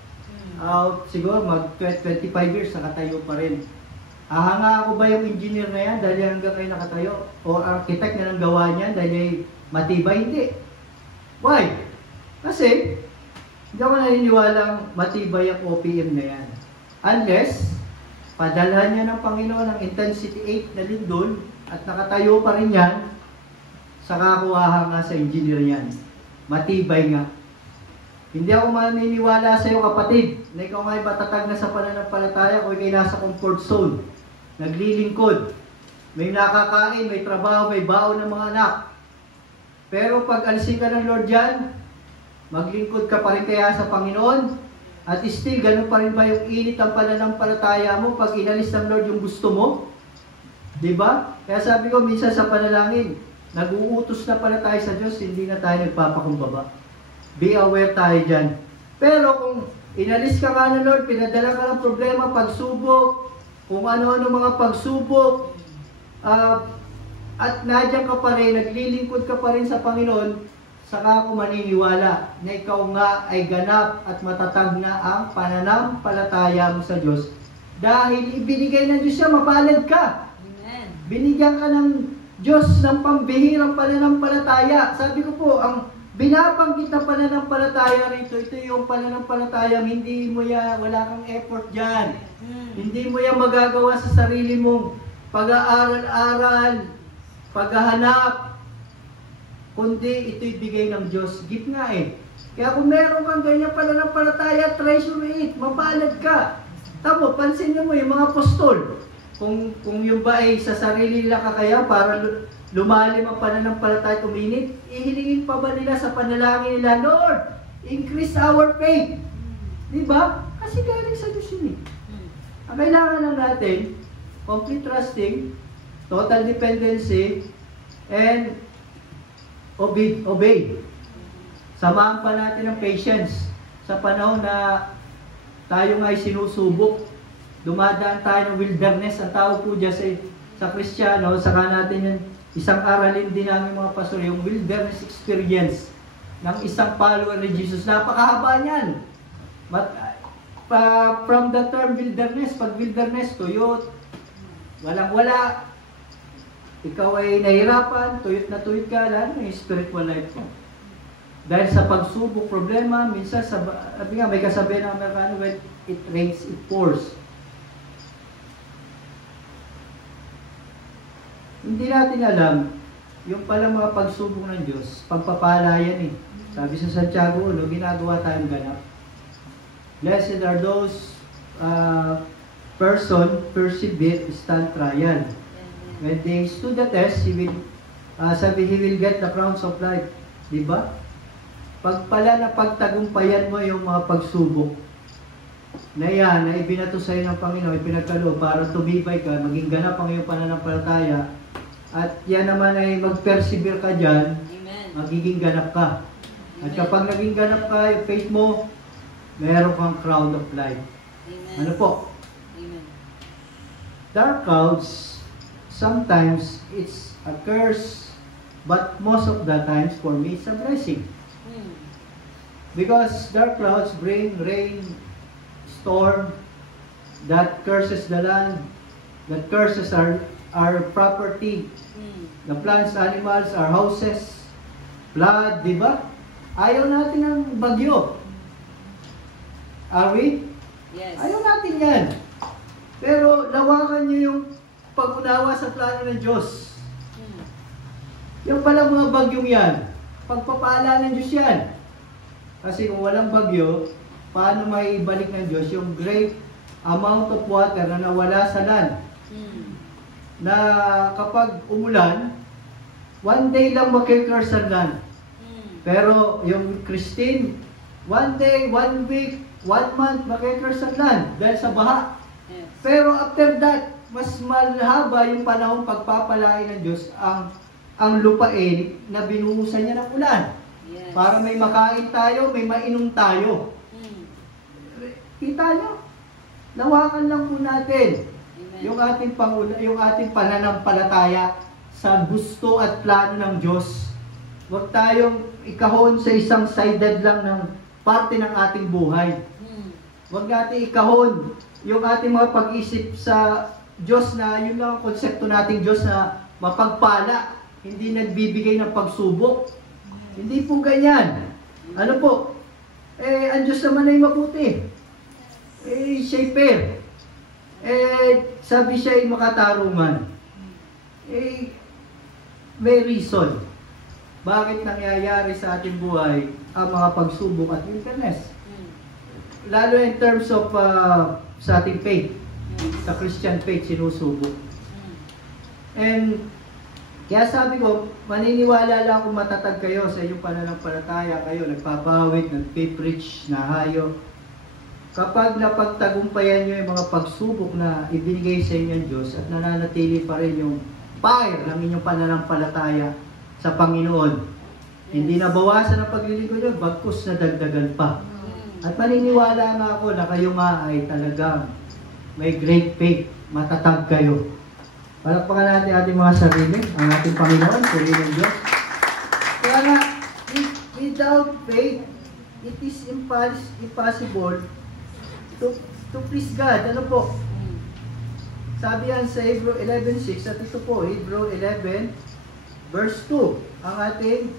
Siguro mag-25 years, nakatayo pa rin. Ahanga ako ba yung engineer na yan dahil hanggang ngayon nakatayo? O architect na nang gawa niyan dahil matibay? Hindi. Why? Kasi, hindi ako naniniwalang matibay ang OPM na yan. Unless, padalhan niya ng Panginoon ng intensity 8 na lindol at nakatayo pa rin yan saka ako hahanga sa engineer yan. Matibay nga. Hindi ako maniniwala sa iyo, kapatid, na ikaw nga'y matatag na sa pananampalataya o ikay nasa comfort zone. Naglilingkod. May nakakain, may trabaho, may baon ng mga anak. Pero pag alisin ka ng Lord dyan, maglingkod ka pa rin kaya sa Panginoon, at still, ganun pa rin ba yung init ang pananampalataya mo pag inalis ng Lord yung gusto mo? Diba? Kaya sabi ko, minsan sa panalangin, nag-uutos na pala tayo sa Diyos, hindi na tayo nagpapakumbaba. Be aware tayo dyan. Pero kung inalis ka nga ng Lord, pinadala ka ng problema, pagsubok, kung ano-ano mga pagsubok, at nadyan ka pa rin, naglilingkod ka pa rin sa Panginoon, saka ako maniniwala na ikaw nga ay ganap at matatag na ang pananampalataya mo sa Diyos. Dahil ibinigay ng Diyos siya, mapalad ka. Amen. Binigyan ka ng Diyos ng pambihirang pananampalataya. Sabi ko po, ang binabanggit na pananampalataya rito, ito yung pananampalataya, hindi mo yan, wala kang effort dyan. Hindi mo yan magagawa sa sarili mong pag-aaral-aral, paghahanap, kundi ito'y bigay ng Diyos. Gift nga eh. Kaya kung meron kang ganyan pananampalataya, treasure it, mapalad ka. Tamo, pansinin mo yung mga apostol. Kung yung ba ay sa sarili nila kakaya para lumalim ang pananampalataya tuminit, ihilingin pa ba nila sa panalangin nila, Lord, increase our faith. Diba? Kasi galing sa Diyos yun eh. Ang kailangan lang natin, complete trusting, total dependency, and obey. Samahan pa natin ng patience sa panahon na tayo nga ay sinusubok. Dumadaan tayo ng wilderness. Ang tawag po dyan sa Kristiyano, saka natin yung isang aralin din namin mga pastor, yung wilderness experience ng isang follower ni Jesus. Napakahaba niyan. From the term wilderness, pag wilderness, tuyot, walang-wala, ikaw ay nahirapan, tuyot ka, lalo yung spiritual life mo. Dahil sa pagsubok, problema, minsan, sabi nga, may kasabi ng Amerikano, when it rains, it pours. Hindi natin alam, yung pala mga pagsubok ng Diyos, pagpapala yan eh. Sabi sa Santiago 1, ginagawa tayong ganap. Blessed are those person persevere, stand trial. When they stood the test, he will get the crowns of life. Diba? Pag pala na pagtagumpayan mo yung mga pagsubok na yan, na ibinato sa'yo ng Panginoon, ipinagkaloob para tumibay ka, maging ganap ang iyong pananampalataya, at yan naman ay mag-persevere ka dyan, magiging ganap ka. At kapag naging ganap ka, yung faith mo, meron kang crown of life. Amen. Ano po? Amen. Dark clouds, sometimes it's a curse, but most of the times for me it's a blessing. Because dark clouds bring rain, storm, that curses the land, that curses our property, the plants, animals, our houses, flood, di ba? Ayaw natin ng bagyo. Are we? Yes. Ayaw natin yan. Pero lawakan nyo yung pag-unawa sa plano ng Diyos. Yung pala mga bagyong yan, pagpapala ng Diyos yan. Kasi kung walang bagyo, paano may ibalik ng Diyos yung great amount of water na nawala sa land? Na kapag umulan, one day lang makikurs ang land. Pero yung Christine, one day, 1 week, 1 month makikurs ang land dahil sa baha. Yes. Pero after that, mas mahaba yung panahon pagpapalain ng Diyos ang lupain na binuhusan niya ng ulan. Yes. Para may makain tayo, may mainom tayo. Kita nyo? Lawakan lang po natin yung ating pananampalataya sa gusto at plano ng Diyos. Huwag tayong ikahon sa isang sided lang ng parte ng ating buhay. Huwag natin ikahon yung ating mga pag-isip sa Diyos na yun lang ang konsepto nating Diyos na mapagpala, hindi nagbibigay ng pagsubok. Hindi po ganyan. Ano po? Ang Diyos naman ay mabuti. Siya'y fair. Sabi siya ay makatarungan. May reason. bakit nangyayari sa ating buhay ang mga pagsubok at wilderness. Lalo in terms of sa ating faith, sa Christian faith, sinusubok. And kaya sabi ko, maniniwala lang kung matatag kayo sa inyong pananampalataya, kayo nagpapawit, nagpipreach, nahayo. Kapag napagtagumpayan nyo yung mga pagsubok na ibinigay sa inyo ng Diyos at nananatili pa rin yung fire ng inyong pananampalataya sa Panginoon, hindi nabawasan ang paglilingkod nyo, bagkus na dagdagan pa. At maniniwala nga ako na kayo nga ay talagang may great faith, matatag kayo. Palakpakan natin ating mga sarili, ang ating Panginoon, sarili ng Diyos. Kaya nga, without faith, it is impossible to please God. Ano po? Sabi yan sa Hebrew 11:6 at ito po, Hebrew 11 verse 2, ang ating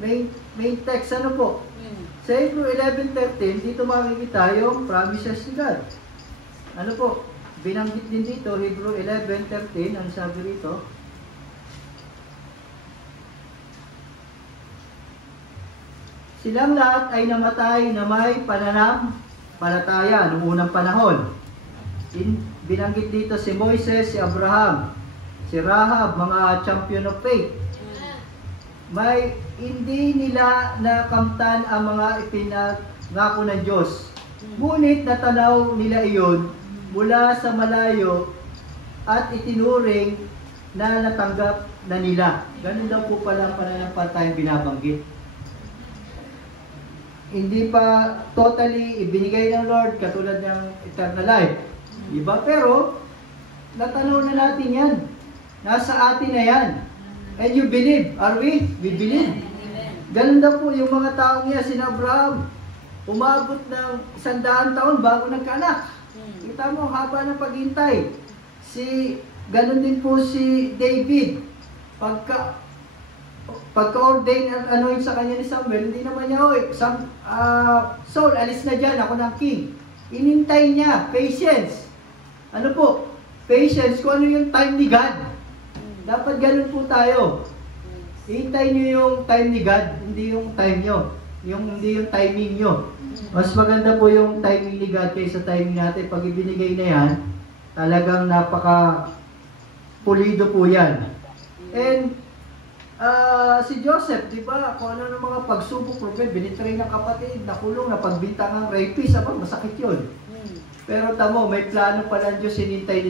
main text. Ano po? Sa Hebrew 11:13, dito makikita yung promises ni God. Ano po? Binanggit din dito, Hebrew 11:13, ang sabi rito, silang lahat ay namatay na may pananampalataya noong unang panahon. Binanggit dito si Moises, si Abraham, si Rahab, mga champion of faith. May hindi nila nakamtan ang mga ipinangako ng Diyos. Ngunit natanaw nila iyon mula sa malayo at itinuring na natanggap na nila. Ganun daw po pala ang pananampalatayang binabanggit. Hindi pa totally ibinigay ng Lord katulad ng eternal life. Iba, pero natanaw na natin yan. Nasa atin na yan. And you believe. Are we? We believe. Ganun daw po yung mga taong niya, si Abraham. Umabot ng 100 taon bago nagkaanak. Kita mo, haba ng paghintay. Ganun din po si David. Pagka-ordain ano sa kanya ni Samuel, hindi naman niya, Saul, alis na dyan, ako ng king. Inintay niya, patience. Ano po? Patience, kung ano yung time ni God. Dapat ganun po tayo. Hintay niyo yung time ni God, hindi yung time nyo. Hindi yung timing nyo. Mas maganda po yung timing ni God kaysa timing natin. Pag ibinigay na yan, talagang napaka-pulido po yan. And si Joseph, di ba, kung ano ng mga pagsubok, binitray ng kapatid, nakulong, napagbintangang rapist, masakit yun. Pero tamo, may plano pala ng Diyos, sinintay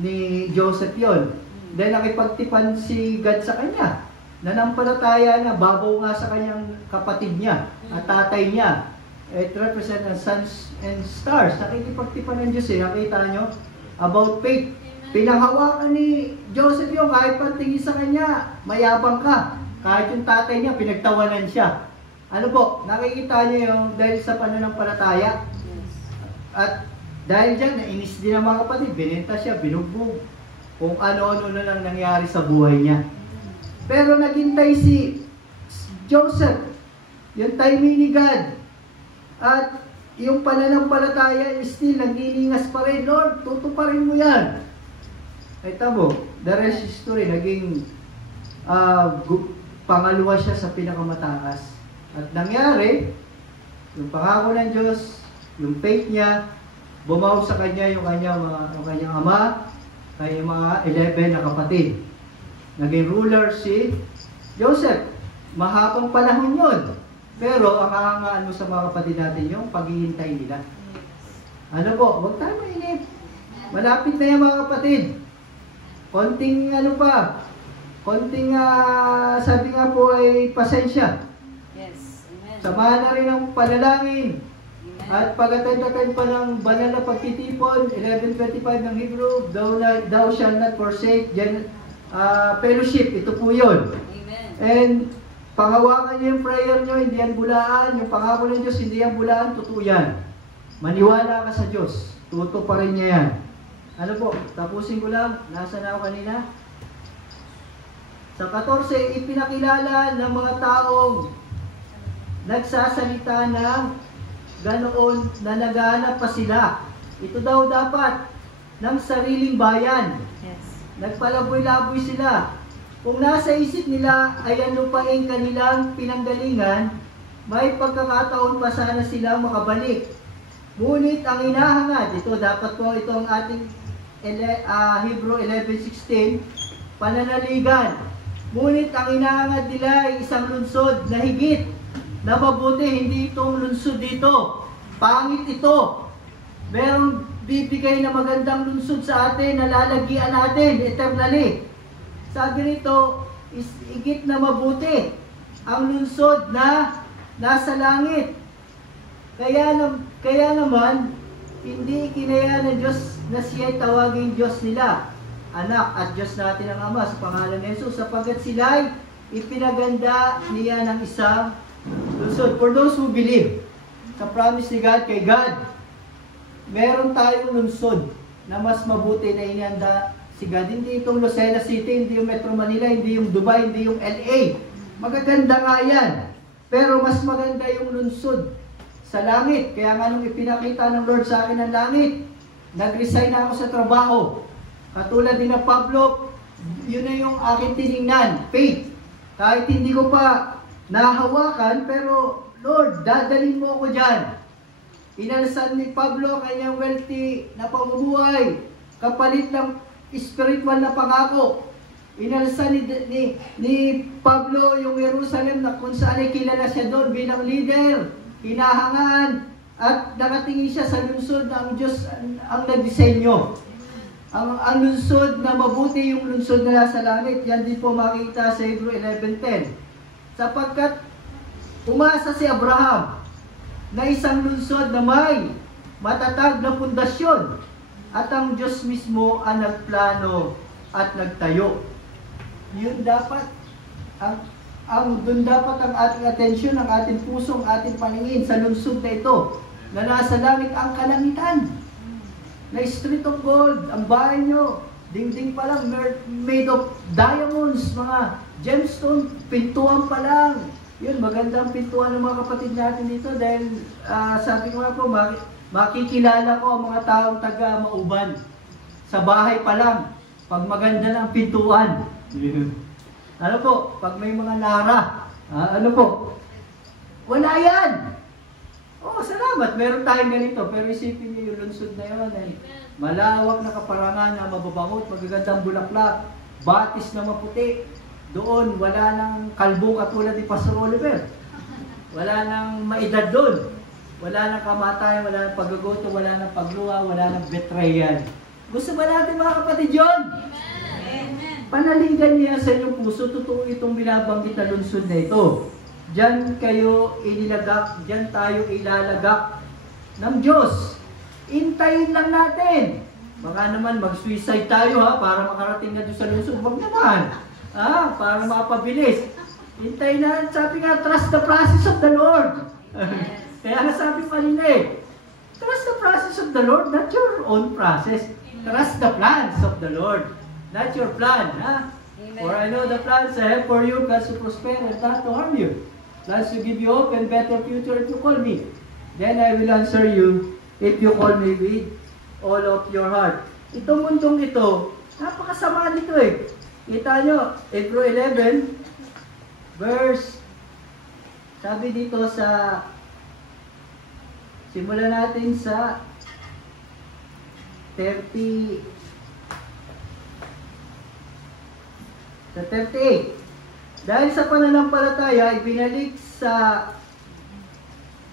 ni Joseph yun. Then nakipagtipan si God sa kanya. Nanampalataya na, babaw nga sa kanyang kapatid niya at tatay niya. It represents sons and stars. Nakikipagtipan ng Diyos nakita nyo? About faith. Pinahawakan ni Joseph yung kahit pantingin sa kanya, mayabang ka. Kahit yung tatay niya, pinagtawanan siya. Ano po? Nakikita niyo yung dahil sa pananampalataya. At dahil dyan, nainis din ang mga kapatid. Binenta siya, binugbog. Kung ano-ano na lang nangyari sa buhay niya. Pero naghintay si Joseph, yung timing ni God, at yung pananampalataya still naginingas pa rin. Lord, tutuparin mo yan. Ay tamo, the rest is history. Naging pangalawa siya sa pinakamataas. At nangyari, yung pangako ng Diyos, yung faith niya, bumaw sa kanya yung kanyang ama, kanyang mga 11 na kapatid. Naging ruler si Joseph. Mahabang panahon yun. Pero ang kahangaan mo sa mga kapatid natin yung paghihintay nila. Ano po? Huwag tayo mainip. Malapit na yung mga kapatid. Konting sabi nga po ay pasensya. Yes. Amen. Samahan na rin ang panalangin. At pag-attend pa ng banal na pagtitipon, 11:25 ng Hebrew, thou shall not forsake fellowship. Ito po yun. Amen. And panghawakan niyo yung prayer niyo, hindi yan bulaan. Yung pangako ng Diyos, hindi yan bulaan, totoo yan. Maniwala ka sa Diyos. Tuto pa rin niya yan. Ano po, tapusin ko lang. Nasa na ako kanina? Sa 14, ipinakilala ng mga taong nagsasalita ng ganoon na naghahanap pa sila. Ito daw dapat ng sariling bayan. Yes. Nagpalaboy-laboy sila. Kung nasa isip nila ay ano pa ang kanilang pinanggalingan, may pagkakataon pa sana silang makabalik. Ngunit ang hinahangad, ito dapat po ito ang ating Hebrew 11:16, pananaligan. Ngunit ang hinahangad nila ay isang lungsod na higit, na mabuti, hindi itong lungsod dito. Pangit ito. Merong bibigay na magandang lungsod sa atin, na lalagyan natin eternally. Sabi nito, higit na mabuti ang lungsod na nasa langit. Kaya naman, hindi kinaya ng Diyos na siya'y tawagin Diyos nila, anak at Diyos natin ang Ama sa pangalan ni Jesus, sapagkat sila'y ipinaganda niya ng isang lungsod. For those who believe sa promise ni God, kay God, meron tayong lungsod na mas mabuti na inihanda si God. Hindi itong Lucena City, hindi yung Metro Manila, hindi yung Dubai, hindi yung LA. Magaganda nga yan. Pero mas maganda yung lungsod sa langit. Kaya nga nung ipinakita ng Lord sa akin ang langit, nag-resign na ako sa trabaho. Katulad din na Pablo, yun na yung aking tiningnan, faith. Kahit hindi ko pa nahawakan, pero Lord, dadalhin mo ako dyan. Inalasan ni Pablo kanyang wealthy na pamumuhay, kapalit ng spiritual na pangako. Inalasan ni Pablo yung Jerusalem na kung saan ay kilala siya doon bilang leader, hinahangaan, at nakatingin siya sa lungsod ng Diyos ang nagdisenyo. Ang lungsod na mabuti, yung lungsod na nasa langit, yan din po makikita sa Hebrew 11:10. Sapagkat umasa si Abraham na isang lungsod na may matatag na pundasyon, at ang Diyos mismo ang nagplano at nagtayo. Yun dapat doon dapat ang ating atensyon, ang ating puso, ang ating paningin sa lungsod na ito, na nasa langit ang kalangitan. Na street of gold, ang bahay nyo, dingding pa lang, made of diamonds, mga gemstone, pintuan pa lang. Yun, magandang pintuan ng mga kapatid natin dito dahil sabi ko nga po, makikilala ko ang mga taong taga-Mauban. Sa bahay pa lang, pag maganda ng pintuan. Ano po, pag may mga lara, ano po, wala yan. Oh, salamat, meron tayong ganito. Pero isipin niyo yung lungsod na yun ay malawak na kaparangan na mababangot, magagandang bulaklak, batis na maputi. Doon, wala nang kalbo katulad ni Pastor Oliver. Wala nang maedad doon. Wala nang kamatayan, wala nang paggugutom, wala nang pagluha, wala nang betrayal. Gusto ba natin mga kapatid yun? Panaligan niya sa inyong puso, totoo itong binabanggit na lungsod na ito. Diyan kayo inilagak, diyan tayo ilalagak ng Diyos. Intayin lang natin. Baka naman mag-suicide tayo para makarating na doon sa lungsod. Huwag naman. Para makapabilis. Intayin na, sabi nga, trust the process of the Lord. Kaya nasabi pa nila trust the process of the Lord, not your own process. Trust the plans of the Lord. Not your plan, For I know the plans I have for you, plans to prosper and not to harm you. Plans to give you hope and better future if you call me. Then I will answer you if you call me with all of your heart. Itong mundong ito, napakasama nito Kita nyo, Hebrew 11, verse, sabi dito sa, simulan natin sa 38. Dahil sa pananampalataya, ibinalik sa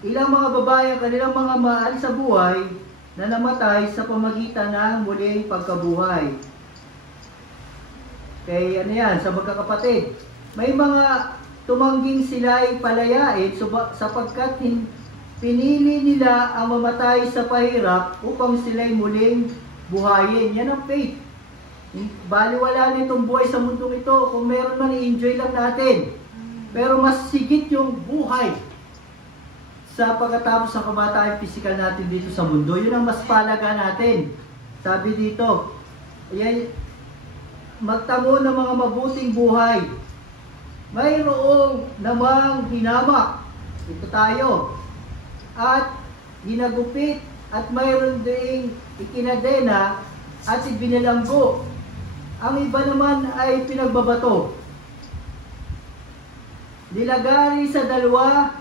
ilang mga babae ang kanilang mga mahal sa buhay na namatay sa pamagitan ng muling pagkabuhay. Kaya ano yan, sa magkakapatid, may mga tumangging sila'y palayain sapagkat pinili nila ang mamatay sa pahirap upang sila'y muling buhayin. Yan ang faith. Baliwala nitong buhay sa mundong ito. Kung meron man, i-enjoy lang natin. Pero mas sigit yung buhay sa pagkatapos ng kamatayan physical natin dito sa mundo. Yun ang mas palaga natin. Sabi dito, magtamo ng mga mabuting buhay. Mayroong namang hinamak. Ito tayo. At ginagupit at mayroon ding ikinadena at ibinalanggo. Ang iba naman ay pinagbabato. nilagari sa dalawa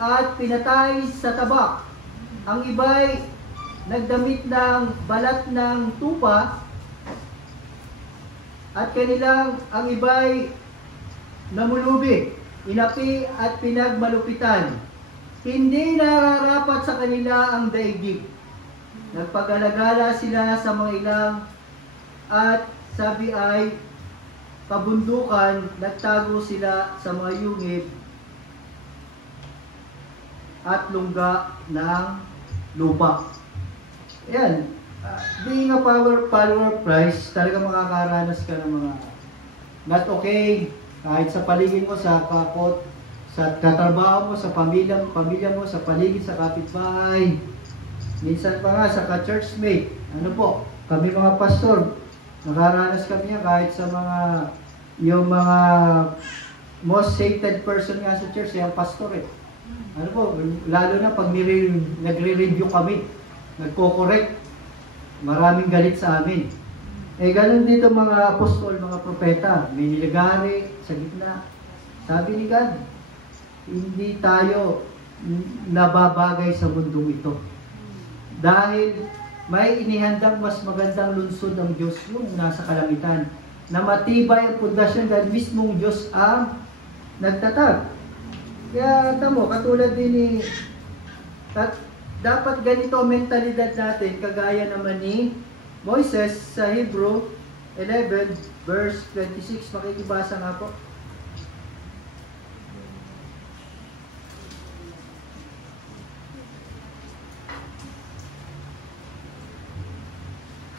at pinatay sa tabak. Ang iba'y nagdamit ng balat ng tupa at ang iba'y namulubi, inapi at pinagmalupitan. Hindi nararapat sa kanila ang daigdig. Nagpag-alagala sila sa mga ilang at sabi ay kabundukan, nagtago sila sa mga yungib at lungga ng lupa. Ayan, being a follower of Christ, talaga makakaranas ka ng mga not okay, kahit sa paligid mo, sa kakot, sa katrabaho mo, sa pamilya mo, sa paligid, sa kapitbahay, minsan pa nga sa ka-churchmate. Ano po, kami mga pastor, nakaranas kami yan kahit sa yung mga most hated person nga sa church, yung pastor eh. Ano po, lalo na pag nagre-review kami, nagko-correct, maraming galit sa amin. Eh, ganun dito mga apostol, mga propeta, may nilagari sa gitna. Sabi ni God, hindi tayo nababagay sa mundong ito. Dahil may inihandang mas magandang lunsod ng Diyos yung nasa kalangitan, na matibay ang pundasyon dahil mismong Diyos ang nagtatag. Kaya tamo, katulad din ni dapat ganito ang mentalidad natin, kagaya naman ni Moises sa Hebrew 11 verse 26. Makikibasa nga po.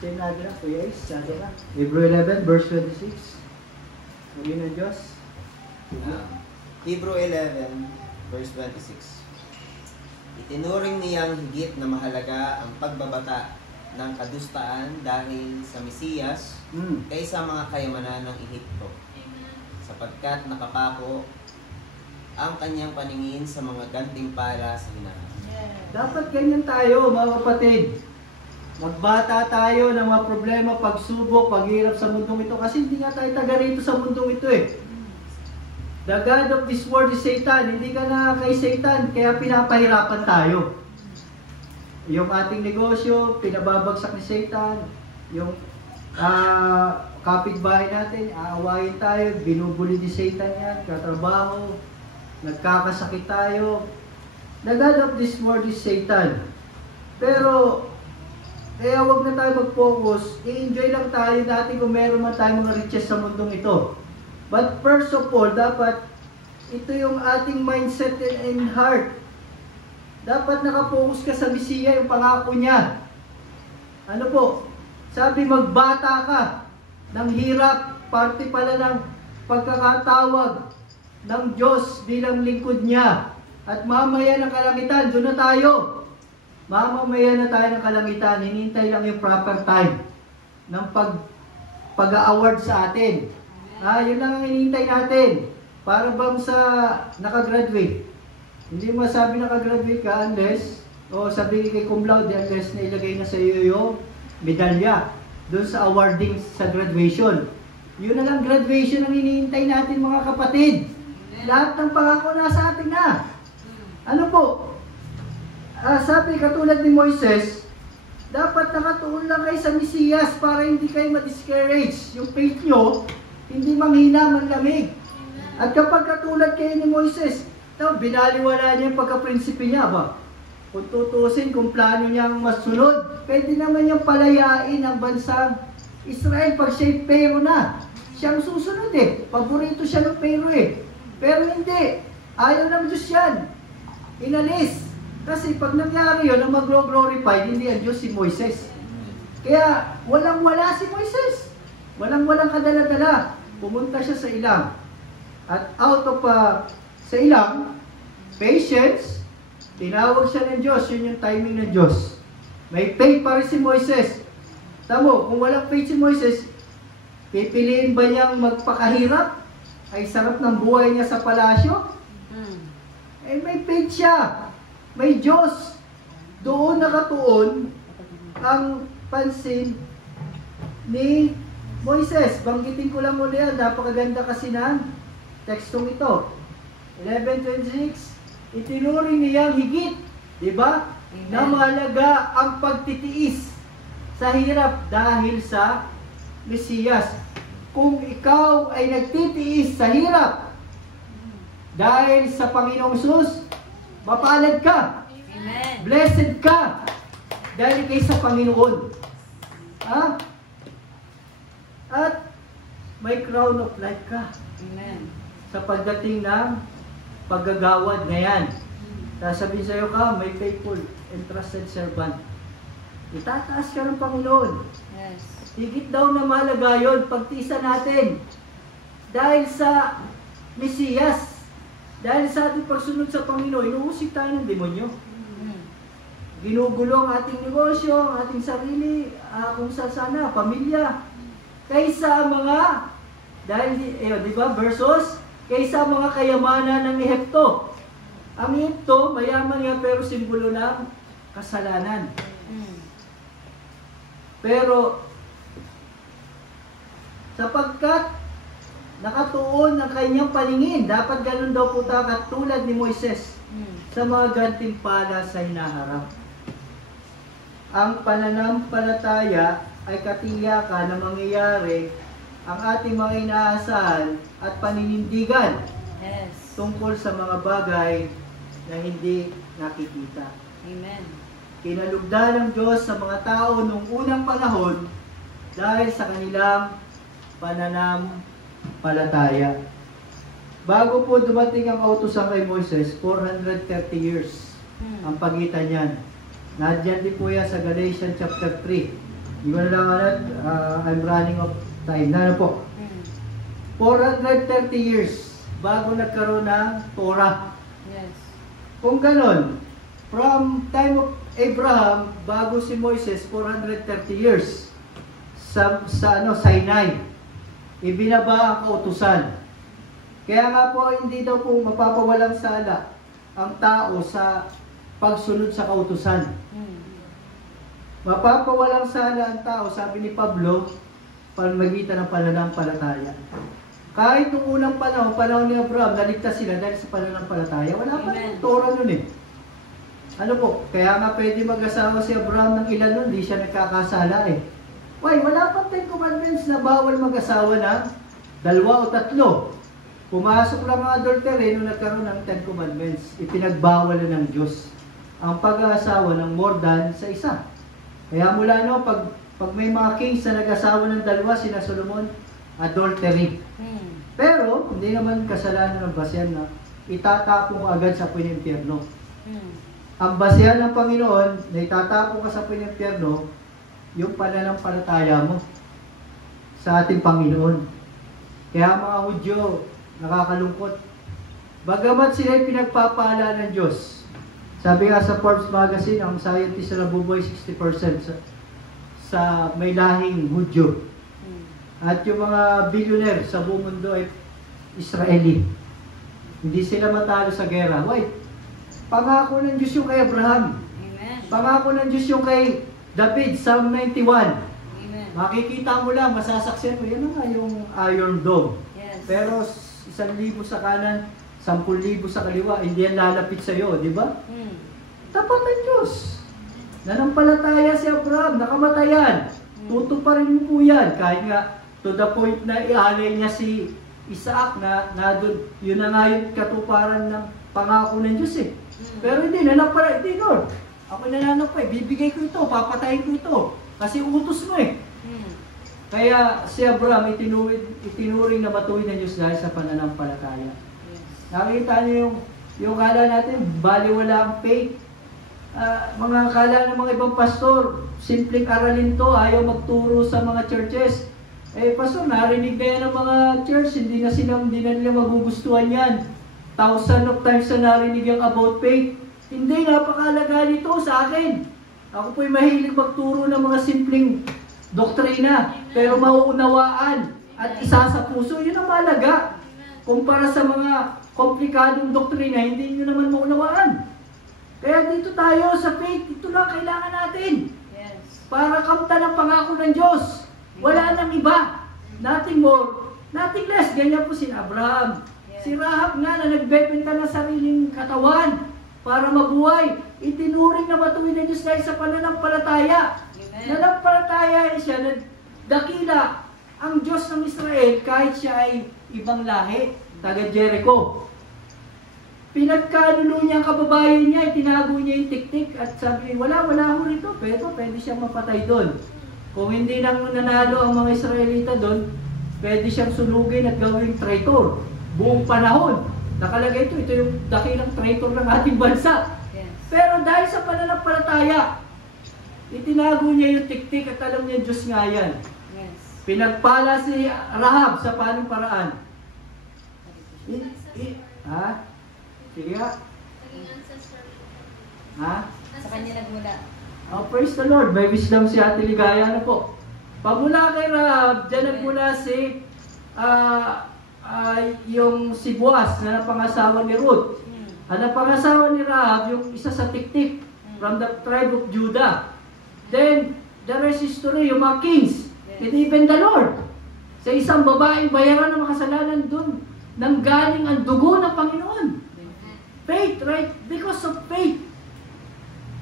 Sinabi na, Kuya Is, sabi na. Hebrew 11 verse 26. Sabi ng Diyos. Hebrew 11 verse 26. Itinuring niyang higit na mahalaga ang pagbabata ng kadustaan dahil sa Mesiyas kaysa mga kayamanan ng Ehipto, sapagkat nakapako ang kanyang paningin sa mga gantimpala sa hinaharap. Dapat ganyan tayo, mga kapatid. Magbata tayo ng mga problema, pagsubok, paghirap sa mundong ito, kasi hindi nga tayo taga rito sa mundong ito eh. The God of this world is Satan. Hindi ka na kay Satan, kaya pinapahirapan tayo. Yung ating negosyo, pinababagsak ni Satan. Yung kapitbahay natin, aawayin tayo, binubuli ni Satan yan, katrabaho, nagkakasakit tayo. The God of this world is Satan. Pero, kaya wag na tayo mag-focus, i-enjoy lang tayo dati kung meron man tayo mga riches sa mundong ito. But first of all, dapat ito yung ating mindset and heart. Dapat nakapokus ka sa Mesiya, yung pangako niya. Ano po? Sabi, magbata ka ng hirap, parte pala ng pagkakatawag ng Diyos bilang lingkod niya. At mamaya ng kalangitan, doon na tayo. Mamaya na tayo ng kalangitan, hinintay lang yung proper time ng pag-award sa atin. Yun lang ang hinihintay natin. Para bang sa nakagraduate. Hindi mo masabi nakagraduate ka unless, o sabi kay cum laude, unless na ilagay na sa iyo yung medalya doon sa awarding sa graduation. Yun na lang graduation ang hinihintay natin, mga kapatid. Lahat ng pangako nasa atin na. Ano po? Sabi katulad ni Moises, dapat nakatuon lang kayo sa Mesiyas para hindi kayo ma-discourage. Yung faith nyo, hindi manghina, manlamig. At kapag katulad kayo ni Moises, binaliwala niya yung pagka-prinsipe niya ba? Kung tutusin, kung plano niyang masunod, pwede naman niyang palayain ang bansang Israel pag siya'y Pero na. Siyang susunod eh. Paborito siya ng Pero eh. Pero hindi. Ayaw ng Diyos yan. Inalis. Kasi pag nangyari yun, ang mag-glorify, hindi ang Diyos si Moises. Kaya walang-wala si Moises. Walang-walang kadala-dala. Pumunta siya sa ilang. At out of sa ilang, patience, tinawag siya ng Diyos. Yun yung timing ng Diyos. May faith pa rin si Moises. Tamo, kung walang faith si Moises, pipiliin ba niyang magpakahirap? Ay sarap ng buhay niya sa palasyo? Eh may faith siya. May Diyos. Doon nakatuon ang pansin ni Moises. Banggitin ko lang muli yan. Napakaganda kasi ng tekstong ito. 11:26, itinuring niyang higit, di ba? Na mahalaga ang pagtitiis sa hirap dahil sa Mesiyas. Kung ikaw ay nagtitiis sa hirap dahil sa Panginoong Hesus, mapalad ka. Amen. Blessed ka dahil kay sa Panginoon. Ha? At may crown of life ka Amen. sa pagdating ng paggagawad na yan. Sasabihin sa'yo ka, may faithful and trusted servant. Itataas ka ng Panginoon. Yes. Higit daw na mahalaga yun, pagtiisan natin. Dahil sa Mesiyas, dahil sa ating pagsunod sa Panginoon, inuusig tayo ng demonyo. Ginugulo ang ating negosyo, ang ating sarili, kung sana, pamilya. Kaysa mga, dahil, di ba, versus, kaysa mga kayamanan ng Ehipto. Ang Ehipto, mayaman nga pero simbolo ng kasalanan. Pero, sapagkat nakatuon ang kanyang paningin, dapat ganun daw po tayo katulad ni Moises sa mga gantimpala sa hinaharap. Ang pananampalataya ay katiyakan na mangyayari ang ating mga inaasahan at paninindigan tungkol sa mga bagay na hindi nakikita. Amen. Kinalugdan ng Diyos sa mga tao noong unang panahon dahil sa kanilang pananampalataya. Bago po dumating ang kautusan kay Moises, 430 years ang pagitan niyan. Nandiyan din po yan sa Galatians chapter 3. Hindi ko na lang I'm running out of time. Ano po? 430 years bago nagkaroon ng Torah. Yes. Kung ganon, from time of Abraham, bago si Moises, 430 years sa Sinai. Ibinaba ang kautusan. Kaya nga po, hindi daw po mapapawalang sala ang tao sa pagsunod sa kautusan. Mapapawalang sala ang tao, sabi ni Pablo, pamagitan ng pananampalataya. Kahit nung unang panahon ni Abraham, naligtas sila dahil sa pananampalataya. Wala pa yung Torah nun eh. Ano po, kaya nga pwede mag-asawa si Abraham ng ilan nun, di siya nagkakasala eh. Wala pa 10 commandments na bawal mag-asawa ng 2 o 3. Pumasok lang ang adultery nung nagkaroon ng 10 commandments. Ipinagbawal na ng Diyos ang pag-aasawa ng more than sa isa. Kaya mula no, pag may mga kings na nag-asawa ng 2, sina Solomon, adultery. Pero, hindi naman kasalanan ng basehan na itatapong agad sa impyerno. Ang basehan ng Panginoon na itatapong ka sa impyerno, yung pananampalataya mo sa ating Panginoon. Kaya mga Hudyo, nakakalungkot. Bagamat sila'y pinagpapala ng Diyos. Sabi nga sa Forbes magazine, ang scientist na nabubuhay 60% sa may lahing Hudyo. At yung mga billionaire sa buong mundo ay Israeli. Hindi sila matalo sa gera. Pangako ng Diyos yung kay Abraham. Amen. Pangako ng Diyos yung kay David, Psalm 91. Amen. Makikita mo lang, masasaksihan mo, yan nga yung Iron Dome. Yes. Pero 1,000 sa kanan, 10,000 sa kaliwa, hindi yan lalapit sa iyo, di ba? Tapat ang Diyos. Nanampalataya si Abraham, nakamatayan. Tutuparin mo po yan. Kahit nga, to the point na ialay niya si Isaac na doon, yun na nga yung katuparan ng pangako ng Diyos eh. Pero hindi, nanampalataya, hindi Lord. Ako nananampay, bibigay ko ito, papatayin ko ito. Kasi utos mo eh. Kaya si Abraham itinuring na matuwid ng Diyos dahil sa pananampalataya. Nakita niyo yung kala natin, baliwala ang faith. Mga kala ng mga ibang pastor, simpleng aralin to, ayaw magturo sa mga churches. Pastor, narinig na yan ng mga church, hindi na nila magugustuhan yan. Thousands of times na narinig yung about faith. Hindi, napakalaga nito sa akin. Ako po'y mahilig magturo ng mga simpleng doktrina, pero mauunawaan at isa sa puso, yun ang mahalaga. Kumpara sa mga komplikadong doktrina, hindi nyo naman maunawaan. Kaya dito tayo sa faith, ito lang kailangan natin. Yes. Para kamtan ang pangako ng Diyos. Wala nang iba. Nothing more, nothing less. Ganyan po si Abraham, Si Rahab nga na nagbebenta ng sariling katawan para mabuhay, itinuring na matuwid ng Diyos dahil sa pananampalataya. Nanampalataya siya na dakila ang Diyos ng Israel kahit siya ay ibang lahi, taga Jericho. Pinagkanulo niya ang kababayan niya, itinago niya yung tiktik at sabi, wala ho rito, pero pwede siyang mapatay doon. Kung hindi nang nanalo ang mga Israelita doon, pwede siyang sunugin at gawing traitor. Buong panahon, nakalagay ito yung dakilang traitor ng ating bansa. Yes. Pero dahil sa pananampalataya, itinago niya yung tiktik at alam niya Diyos nga yan. Yes. Pinagpala si Rahab sa panong paraan. Ha? Sige nga. Ha? Sa kanya nagmula. Oh, praise the Lord. May wisdom si Ate Ligaya. Ano po? Pagmula kay Rahab, dyan nagmula si yung si Boaz na napangasawa ni Ruth. Ang napangasawa ni Rahab, yung isa sa tiktik from the tribe of Judah. Then, the rest is history, yung mga kings, and even the Lord. Sa isang babaeng bayaran ng makasalanan dun, nanggaling ang dugo ng Panginoon. Faith, right? Because of faith.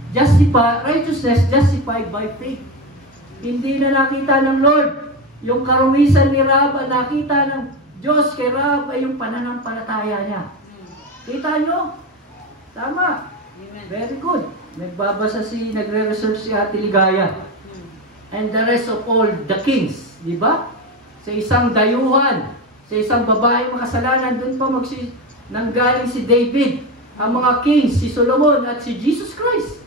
Righteousness justified by faith. Hindi na nakita ng Lord. Yung karumisan ni Rahab, ang nakita ng Diyos kay Rahab ay yung pananampalataya niya. Kita nyo? Tama. Very good. Nagre-research si Ate Ligaya. And the rest of all the kings. Di ba? Sa isang dayuhan, sa isang babaeng makasalanan, doon pa nanggaling si David, ang mga kings, si Solomon at si Jesus Christ.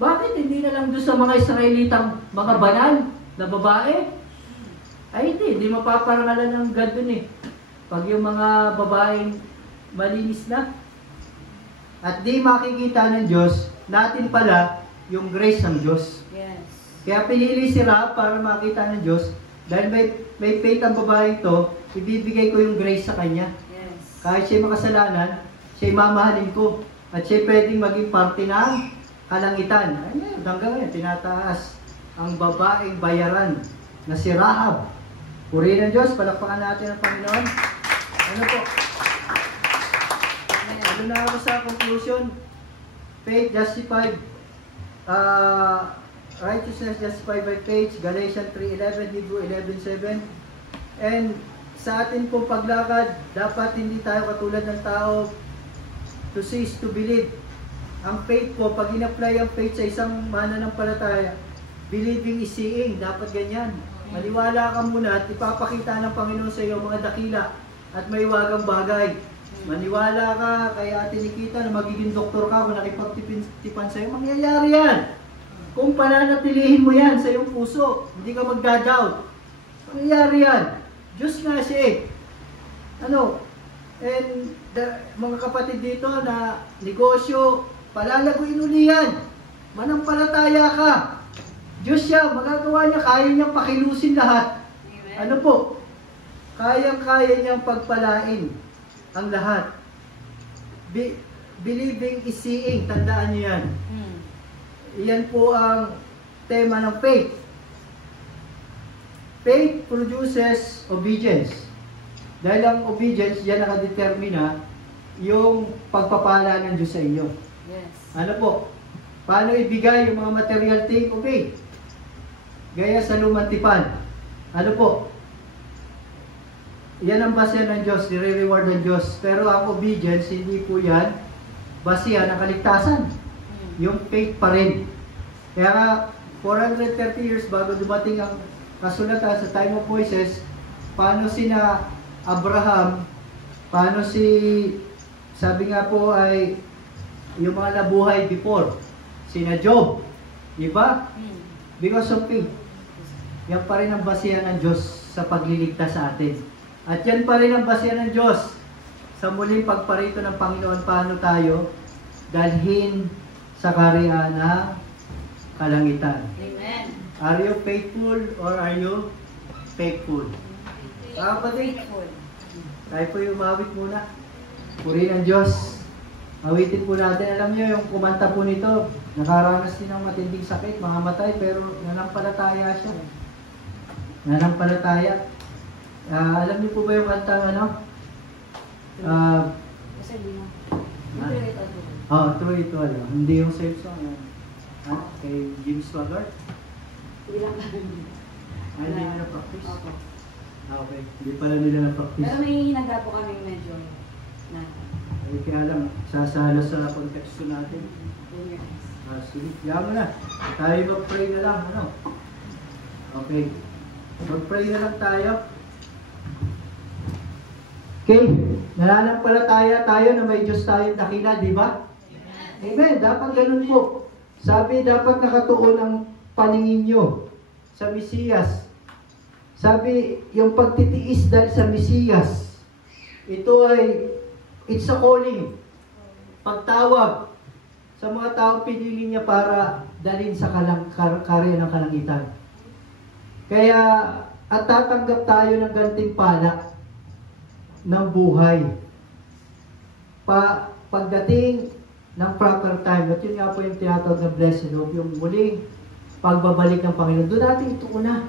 Bakit hindi na lang doon sa mga Israelitang mga banal na babae? Ay hindi mapaparangalan ng God doon eh. Pag yung mga babaeng malinis na. At di makikita ng Diyos, natin pala yung grace ng Diyos. Yes. Kaya pinili si Rahab para makita ng Diyos, dahil may faith ang babae ito, ibibigay ko yung grace sa kanya. Yes. Kahit siya makasalanan, siya mamahalin ko. At siya pwedeng maging parte ng kalangitan. Ayun, hanggang ngayon, tinataas ang babaeng bayaran na si Rahab. Purihin ng Diyos, palakpakan natin ang Panginoon. Ano po? Ano na ako sa conclusion? Faith justified, righteousness justified by faith, Galatians 3:11, Hebrew 11:7. And sa atin po paglakad, dapat hindi tayo katulad ng tao to cease to believe. Ang faith po, pag in-apply ang faith sa isang mananampalataya, believing is seeing, dapat ganyan. Maniwala ka muna at ipapakita ng Panginoon sa iyo mga dakila at may wagang bagay. Maniwala ka kay Ate Nikita na magiging doktor ka kung nakipagtipan sa iyo, mangyayari yan. Kung pananatilihin mo yan sa iyong puso, hindi ka magdadoubt, mangyayari yan. Diyos nga siya eh. And mga kapatid dito na negosyo, palalaguin uli yan. Manampalataya ka. Diyos siya, magagawa niya, kaya niyang pakilusin lahat. Amen. Ano po? Kaya niyang pagpalain ang lahat. Believing is seeing, tandaan niyo yan. Iyan po ang tema ng faith. Faith produces obedience. Dahil ang obedience, yan nakadetermina yung pagpapala ng Diyos sa inyo. Yes. Ano po? Paano ibigay yung mga material thing? Okay. Gaya sa lumang tipan. Ano po? Yan ang basehan ng Diyos, nire-reward ng Diyos. Pero ang obedience, hindi po yan basehan ng kaligtasan. Yung faith pa rin. Kaya nga, 430 years bago dumating ang kasulatan sa time of Moses, paano sina Abraham, paano sabi nga po ay yung mga nabuhay before, sina Job, diba? Because of faith. Yan pa rin ang basihan ng Diyos sa pagliligtas sa atin. At yan pa rin ang basihan ng Diyos sa muling pagparito ng Panginoon, paano tayo dalhin sa kaharian ng kalangitan. Amen. Are you faithful or are you faithful? Kapatid, Faithful. tayo po yung umawit muna. Purihin ang Diyos. Awitin po natin. Alam niyo, yung kumanta po nito, nakaranas din ng matinding sakit, mamamatay, pero nanampalataya siya. Nanampalataya. Alam niyo po ba yung kantang Kasi hindi na. Ah. Hindi ito. True ito, hindi yung same song yan. Kay James Swagart? Hindi lang. Hindi nila na-practice? Opo. Okay, hindi pala nila na-practice. Pero may hinagda po kami medyo na. Kaya lang, sasalo sa konteksto natin. Sige, yan mo na. Tayo mag-pray na lang, Okay. Mag-pray na lang tayo. Okay, nananampalataya tayo na may Diyos tayong dakila, di ba? Amen. Dapat ganun po. Sabi, dapat nakatuon ang paningin nyo sa Mesiyas. Sabi, yung pagtitiis dahil sa Mesiyas, ito ay, it's a calling. Pagtawag sa mga tao pinili niya para dalhin sa karya ng kalangitan. Kaya, at tatanggap tayo ng gantimpala ng buhay. Pagdating ng proper time, at yun nga po yung tinatawag na blessed hope, yung muling pagbabalik ng Panginoon. Doon natin ito una.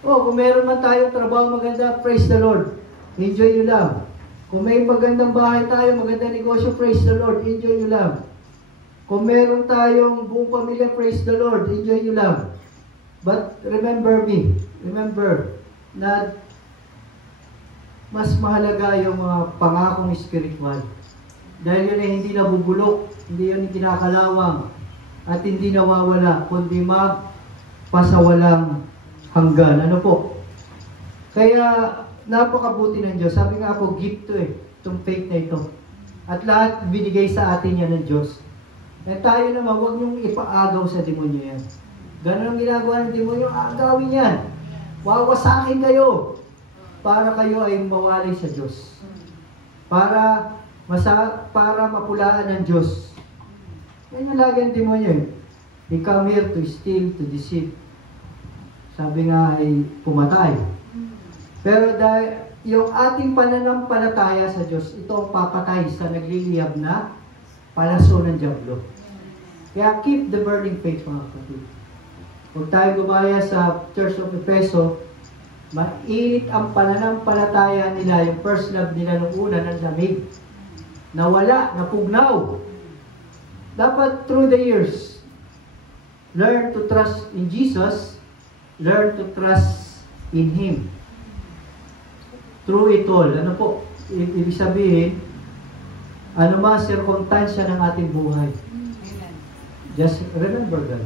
Kung meron man tayong trabaho maganda, praise the Lord. Enjoy your love. Kung may magandang bahay tayo, magandang negosyo, praise the Lord. Enjoy your love. Kung meron tayong buong pamilya, praise the Lord. Enjoy your love. But remember me. Remember na mas mahalaga yung mga pangakong spiritual. Dahil yun ay hindi nabubulok, hindi yun kinakalawang, at hindi nawawala, kundi magpasawalang hanggan. Ano po? Kaya, napakabuti ng Diyos. Sabi nga po, gift to itong faith na ito. At lahat binigay sa atin yan ng Diyos. Eh tayo naman, huwag niyong ipaagaw sa demonyo yan. Ganun ang ginagawa ng demonyo, agawin yan. Wawasakin kayo para kayo ay mawalay sa Diyos. Para mapulaan ng Diyos. Yan yung lagi ang demonyo. He come here to steal, to deceive. Sabi nga ay pumatay. Pero dahil yung ating pananampalataya sa Diyos, ito ang papatay sa nagliliyab na palaso ng dyablo. Kaya keep the burning faith, mga kapatid. Huwag tayo gumaya sa Church of Efeso, mainit ang pananampalataya nila, yung first love nila nung una ng lamig. Nawala, napugnaw. Dapat through the years, learn to trust in Jesus, learn to trust in Him. Through it all. Ano po? Ibig sabihin, ano man circumstansya ng ating buhay. Just remember God.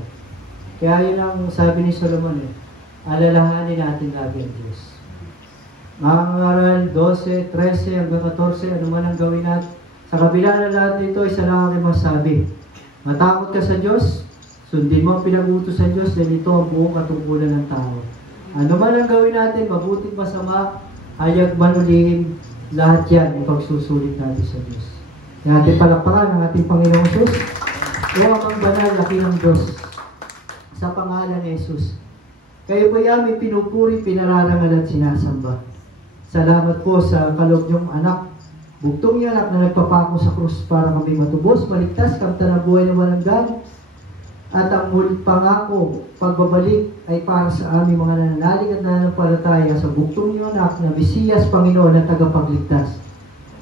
Kaya yun ang sabi ni Solomon alalahanin natin lagi ang Diyos. Mga ngaral, 12, 13, hanggang 14, ano man ang gawin natin. Sa kabila na lahat nito, isa lang aking masabi. Matakot ka sa Diyos, sundin mo ang pinag-utos sa Diyos, dahil ito ang buong katungkulan ng tao. Ano man ang gawin natin, mabuting masama, hayag manulihin, lahat yan ipagsusulit natin sa Diyos. Kaya ating palakpakan ang ating Panginoong Jesus. O ang banal, laki ng Diyos. Sa pangalan ni Jesus. Kayo po yamin pinupuri, pinararangal at sinasamba. Salamat po sa kaloob niyong anak. Bugtong niya anak na nagpapako sa krus para kami matubos, maligtas, kamta na buhay na walang gan. At ang muling pangako, pagbabalik ay para sa aming mga nananalig at nananampalataya sa bugtong niyo anak na Mesiyas, Panginoon at tagapagligtas.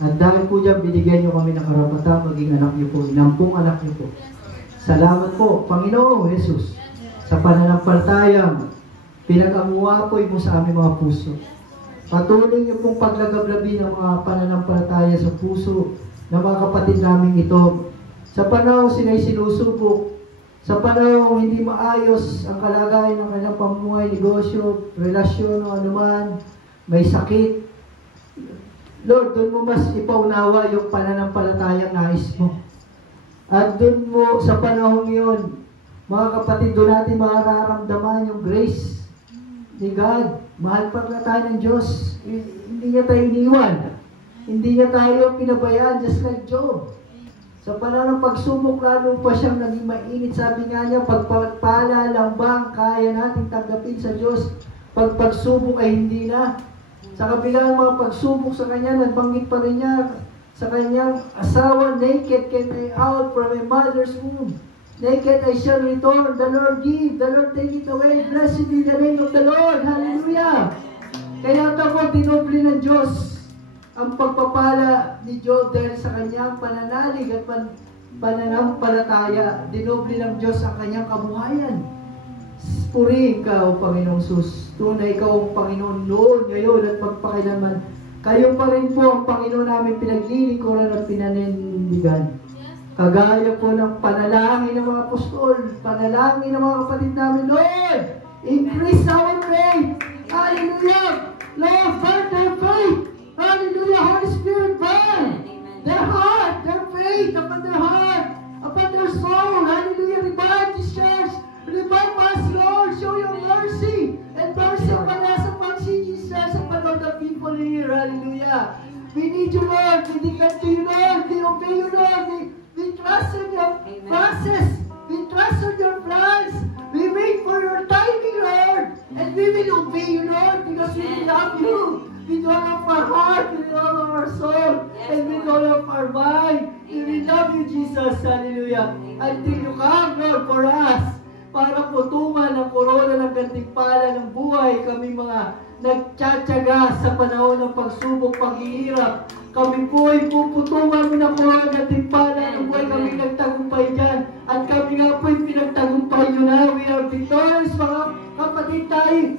At dahil po dyan, binigyan niyo kami ng karapatang maging anak niyo po, inampung anak niyo po. Salamat po, Panginoon Jesus, sa pananampalatayang pinag-amuapoy mo sa aming mga puso. Patuloy niyo pong paglagablabi ng mga pananampalataya sa puso ng mga kapatid namin ito. Sa panahon sila'y sinusubok, sa panahon hindi maayos ang kalagayan ng kanilang pamumuhay, negosyo, relasyon o anuman, may sakit. Lord, doon mo mas ipaunawa yung pananampalatayang nais mo. At doon mo, sa panahon yun, mga kapatid, doon natin mararamdaman yung grace ni God. Mahal pa na tayo ng Diyos. Hindi niya tayo iniwan. Hindi niya tayo pinabayaan, just like Job. Sa panahon ng pagsubok, lalo pa siyang naging mainit. Sabi nga niya, pagpapala lang bang kaya natin tanggapin sa Diyos? Pag pagsubok ay hindi na. Sa kabila ng mga pagsubok sa kanya, nagbanggit pa rin niya sa kanyang asawa, naked came I out from my mother's womb. Naked I shall return. The Lord give, the Lord take it away. Blessed be the name of the Lord. Hallelujah! Kaya ito po, dinoble ng Diyos ang pagpapala ni Job dahil sa kanyang pananalig at pananampalataya. Dinoble ng Diyos ang kanyang kabuhayan. Purihin ka, O Panginoong Sus. Tunay ikaw ang Panginoon noon, ngayon at magpakailanman. Kayo pa rin po ang Panginoon namin pinaglilingkuran at pinanindigan. Kagaya po ng panalangin ng mga apostol, panalangin ng mga kapatid namin, Lord, increase our faith. Hallelujah. Lord, burn their faith. Hallelujah. Holy Spirit, burn their heart, their faith upon their heart, upon their soul. Hallelujah. Revive this church. Revive us, Lord. Show your mercy. And mercy upon us, upon Jesus, upon all the people here. Hallelujah. We need you, Lord. We depend to you, Lord. We obey you, Lord. We trust in your process. We trust in your plans. We wait for your timing, Lord. And we will obey you, Lord, because we love you. With all of our heart, with all of our soul, and with all of our mind. We love you, Jesus. Hallelujah. Until you come, Lord, for us. Para putungan ang korona ng gantimpala ng buhay. Kami mga nagtsatsaga sa panahon ng pagsubok, paghihirap. Kami po ay puputungan mo ng korona ng gantimpala ng buhay. Kami nagtagumpay dyan. At kami nga po ay pinagtagumpay nyo na. We are victorious, mga kapatid tayo.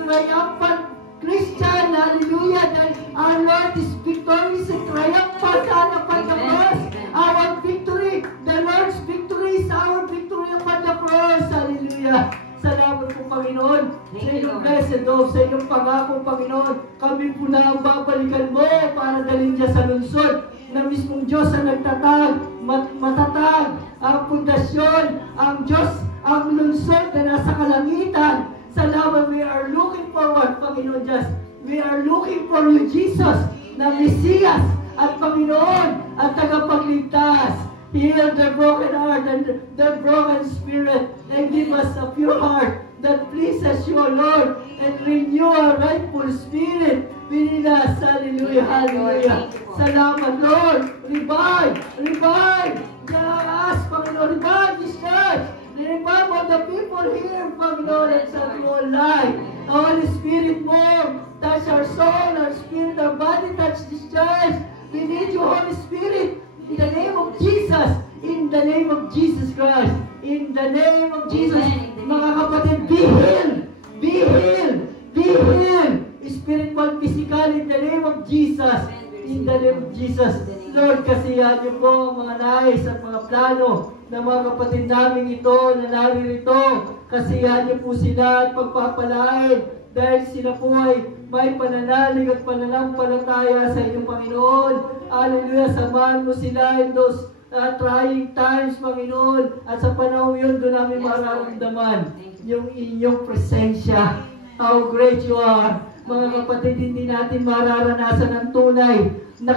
Triumphant Christian, hallelujah, that our Lord is victorious and triumphant upon the cross. Our victory, the Lord's victory is our victory upon the cross. Hallelujah. Salamat po, Panginoon, sa inyong blessed of, sa inyong pangako, Panginoon. Kami po na ang babalikan mo para dalhin dyan sa lungsod na mismong Diyos ang nagtatag, matatag, ang pundasyon, ang Diyos, ang lungsod na nasa kalangitan. Salamat, we are looking forward, Panginoon Diyos. We are looking for you, Jesus, na Mesiyas at Panginoon at tagapagligtas. Heal the broken heart and the broken spirit and give us a pure heart that pleases you, Lord, and renew our rightful spirit within us. Hallelujah, hallelujah. Salamat, Lord. Revive, revive us, Panginoon. Revive this church. Revive all the people here, Panginoon, and sa all life. Holy Spirit, move. Touch our soul, our spirit, our body. Touch this church. We need you, Holy Spirit. In the name of Jesus. In the name of Jesus Christ. In the name of Jesus. Mga kapatid, be healed. Be healed. Be healed. Spiritual, physical, in the name of Jesus. In the name of Jesus. Lord, kasiyahan niyo po mga nais at mga plano ng mga kapatid namin ito na naririto. Kasiyahan niyo po sila at pagpapalain dahil sila po ay may pananalig at pananampalataya sa inyong Panginoon. Hallelujah, samahan mo sila in those trying times, Panginoon. At sa panahon yun, doon namin mararamdaman yung inyong presensya. How great you are. Mga kapatid, hindi natin mararanasan ang tunay na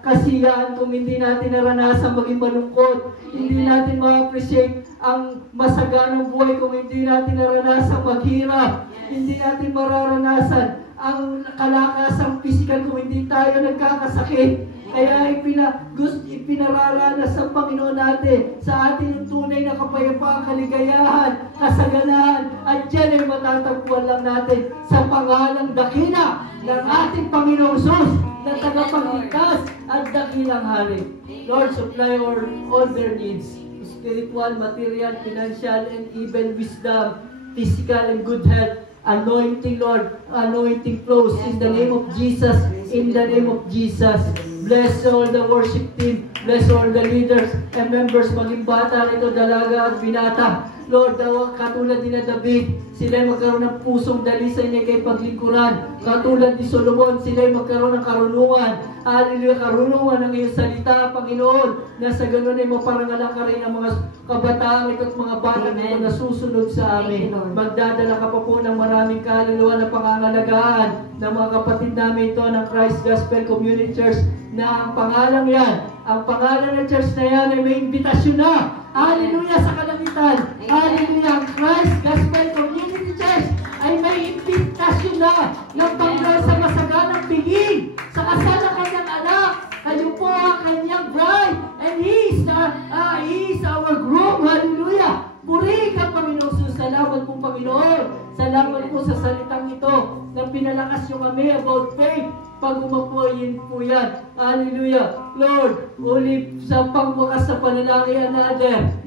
kasiyahan kung hindi natin naranasan maging malungkot. Hindi natin ma-appreciate ang masaganang buhay kung hindi natin naranasan maghirap. Hindi natin mararanasan ang kalakasang physical kung hindi tayo nagkakasakit. Kaya ipinararanas sa Panginoon natin sa atin yung tunay na kapayapaan, kaligayahan, kasaganahan, at yan ay matatagpuan lang natin sa pangalang dakila ng ating Panginoong Jesus na tagapagligtas at dakilang hari. Lord, supply all their needs, spiritual, material, financial, and even wisdom, physical, and good health. Anointing, Lord, anointing flows in the name of Jesus, in the name of Jesus. Bless all the worship team, bless all the leaders and members, maging bata nito, dalaga at binata. Lord, katulad ni David, sila magkaroon ng pusong dalisay na kay paglingkuran. Katulad ni Solomon, sila magkaroon ng karunungan. Hallelujah, karunungan ng iyong salita, Panginoon, na sa ganun ay maparangalan ka rin ang mga kabataan ito at mga bata na nasusunod sa amin. Magdadala ka pa po ng maraming kaluluwa na pangangalagaan ng mga kapatid namin ito ng Christ Gospel Community Church, na ang pangalan yan, ang pangalan ng church na yan ay may imbitasyon na. Hallelujah, sa kalangitan. Hallelujah, ang Christ Gospel Community Church ay may imbitasyon na ng Panginoon sa masaganang piging sa kasal ng kanyang anak. Kayo po ang kanyang bride, and He is our groom. Hallelujah. Purihin ka, Panginoon. Salamat po, Panginoon. Salamat po sa salitang ito na pinalakas nyo kami about faith. Pag umapuin po yan. Hallelujah. Lord, ulit sa pagwakas sa panalangin,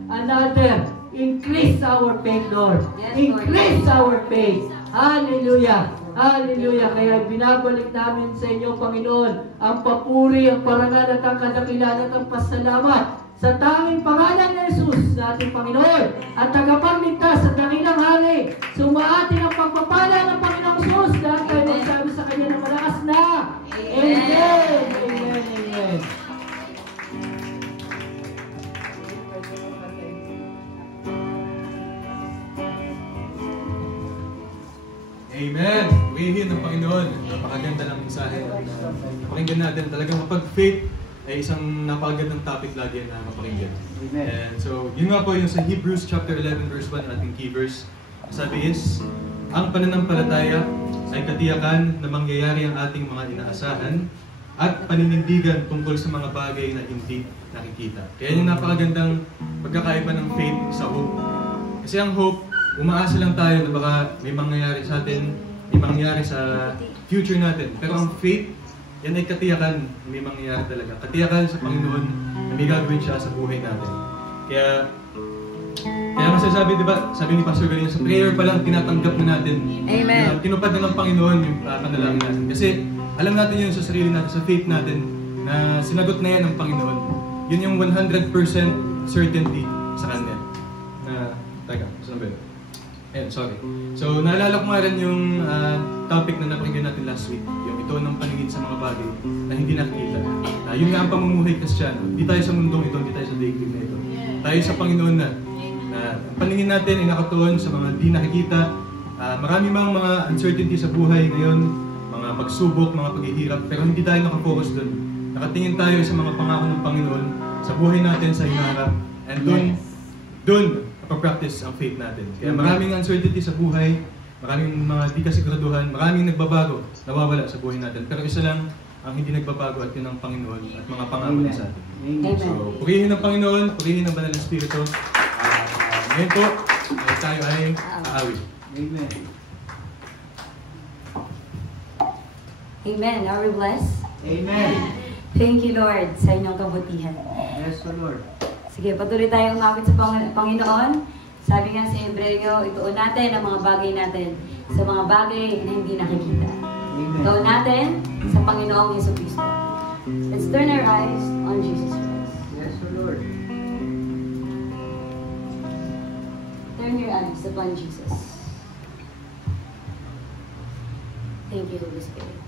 another. Increase our faith, Lord. Yes, Lord. Increase our faith. Hallelujah. Hallelujah. Kaya binabalik namin sa inyo, Panginoon, ang papuri, ang parangal at ang kadakilan at ang pasalamat sa tanging pangalan ni Jesus na ating Panginoon at tagapagligtas sa dakilang hari. Sumaatin ang pagpapala ng Panginoong Jesus dahil kayo magsabi sa Kanya ng malakas na Amen. Amen. Amen. Amen! Purihin ng Panginoon. Napakaganda ng mensahe. Pakinggan natin. Talagang mapag-faith ay isang napakagandang topic lagi na mapakinggan. Amen. And so, yun nga po yung sa Hebrews chapter 11 verse 1, ating key verse. Sabi is, ang pananampalataya ay katiyakan na mangyayari ang ating mga inaasahan at paninindigan tungkol sa mga bagay na hindi nakikita. Kaya yung napakagandang pagkakaiba ng faith sa hope. Kasi ang hope, umaasa lang tayo na baka may mangyayari sa atin, may mangyayari sa future natin. Pero ang faith, yan ay katiyakan na may mangyayari talaga. Katiyakan sa Panginoon na may gagawin siya sa buhay natin. Kaya masasabi, di ba, sabi ni Pastor Galina, sa prayer pa lang tinatanggap na natin. Amen. Tinupad na ng Panginoon yung panalangin natin. Kasi alam natin yun sa sarili natin, sa faith natin, na sinagot na yan ng Panginoon. Yun yung 100% certainty sa Kanya. Sorry. So, naalala ko nga rin yung topic na napakinggan natin last week. Yung ito ng paningin sa mga bagay na hindi nakikita. Yun nga ang pamumuhay Kristiyano. Hindi tayo sa mundong ito, hindi tayo sa daigdig na ito. Tayo sa Panginoon na. Ang paningin natin ay nakatuon sa mga di nakikita. Marami mga uncertainty sa buhay ngayon, mga pagsubok, mga paghihirap, pero hindi tayo nakafocus doon. Nakatingin tayo sa mga pangako ng Panginoon, sa buhay natin, sa hinaharap. And doon, pag-practice ang faith natin. Kaya maraming uncertainty sa buhay, maraming mga di kasiguraduhan, maraming nagbabago, nawawala sa buhay natin. Pero isa lang ang hindi nagbabago at yun ang Panginoon at mga pangako niya sa atin. Amen. So, purihin ng Panginoon, purihin ng Banal na Espiritu. Ngayon po, tayo ay aawit. Amen. Amen. Are we blessed? Amen. Thank you, Lord, sa inyong kabutihan. Yes, the Lord. Sige, patuloy tayong umawit sa Panginoon. Sabi nga sa Hebreo, ituon natin ang mga bagay natin sa mga bagay na hindi nakikita. Amen. Ituon natin sa Panginoong Jesucristo. Let's turn our eyes on Jesus Christ. Yes, the Lord. Turn your eyes upon Jesus. Thank you, Holy Spirit.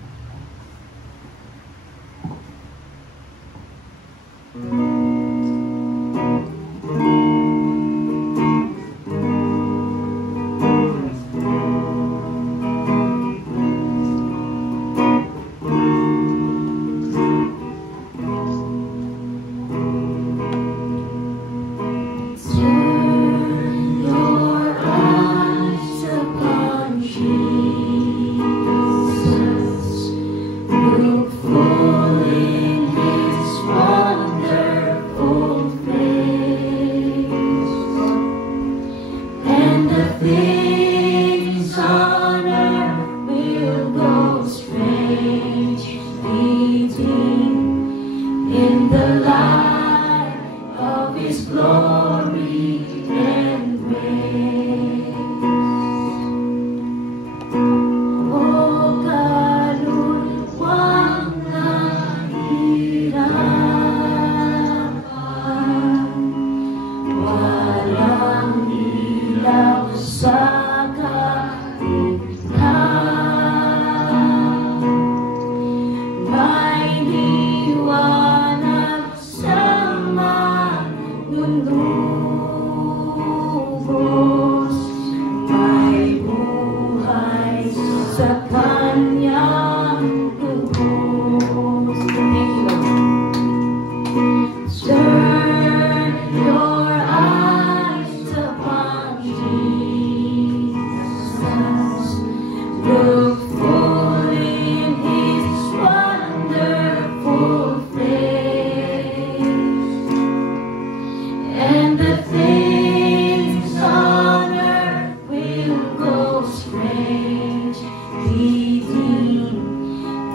And the things on earth will go strange, redeemed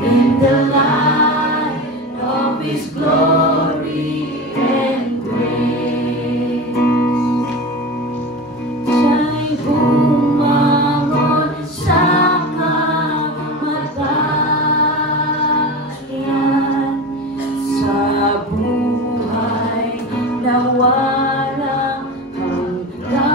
in the light of His glory and grace. Siya'y bumangon sa kamatayan, sa buhay na walang hanggan.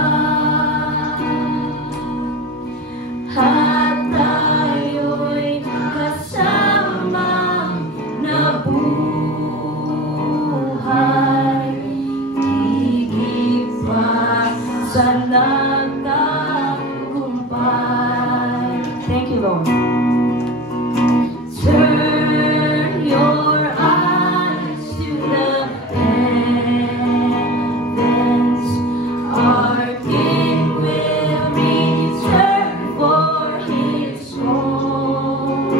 At tayo'y kasamang nabuhay, higit pa sa nagtagumpay. Thank you, Lord. Turn your eyes to the heavens. Our King will return for His throne.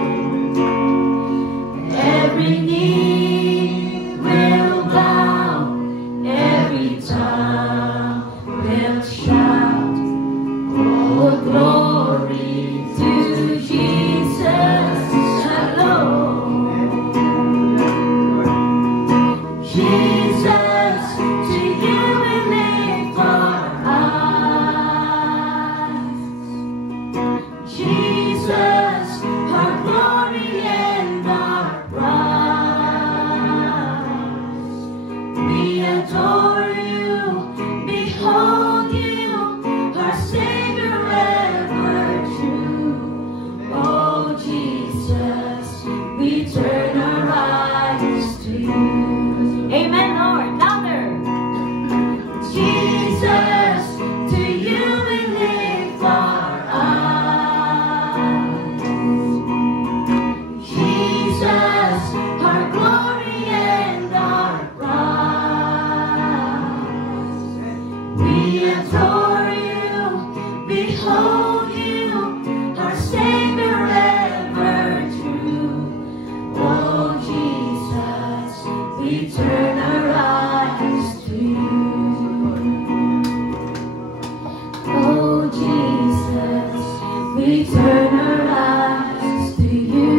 Every knee will bow, every tongue will shout, oh, glory to Jesus alone. Jesus, to you we lift our eyes. Jesus, our glory and our prize. We adore you, behold you, our Savior ever true. Oh Jesus, we turn our eyes to you. Amen, Lord, louder. Jesus, to you we lift our eyes. Jesus, our glory and our prize. We adore you, behold you, our Savior ever true. Oh Jesus, we turn our eyes to you. Oh Jesus, we turn our eyes to you.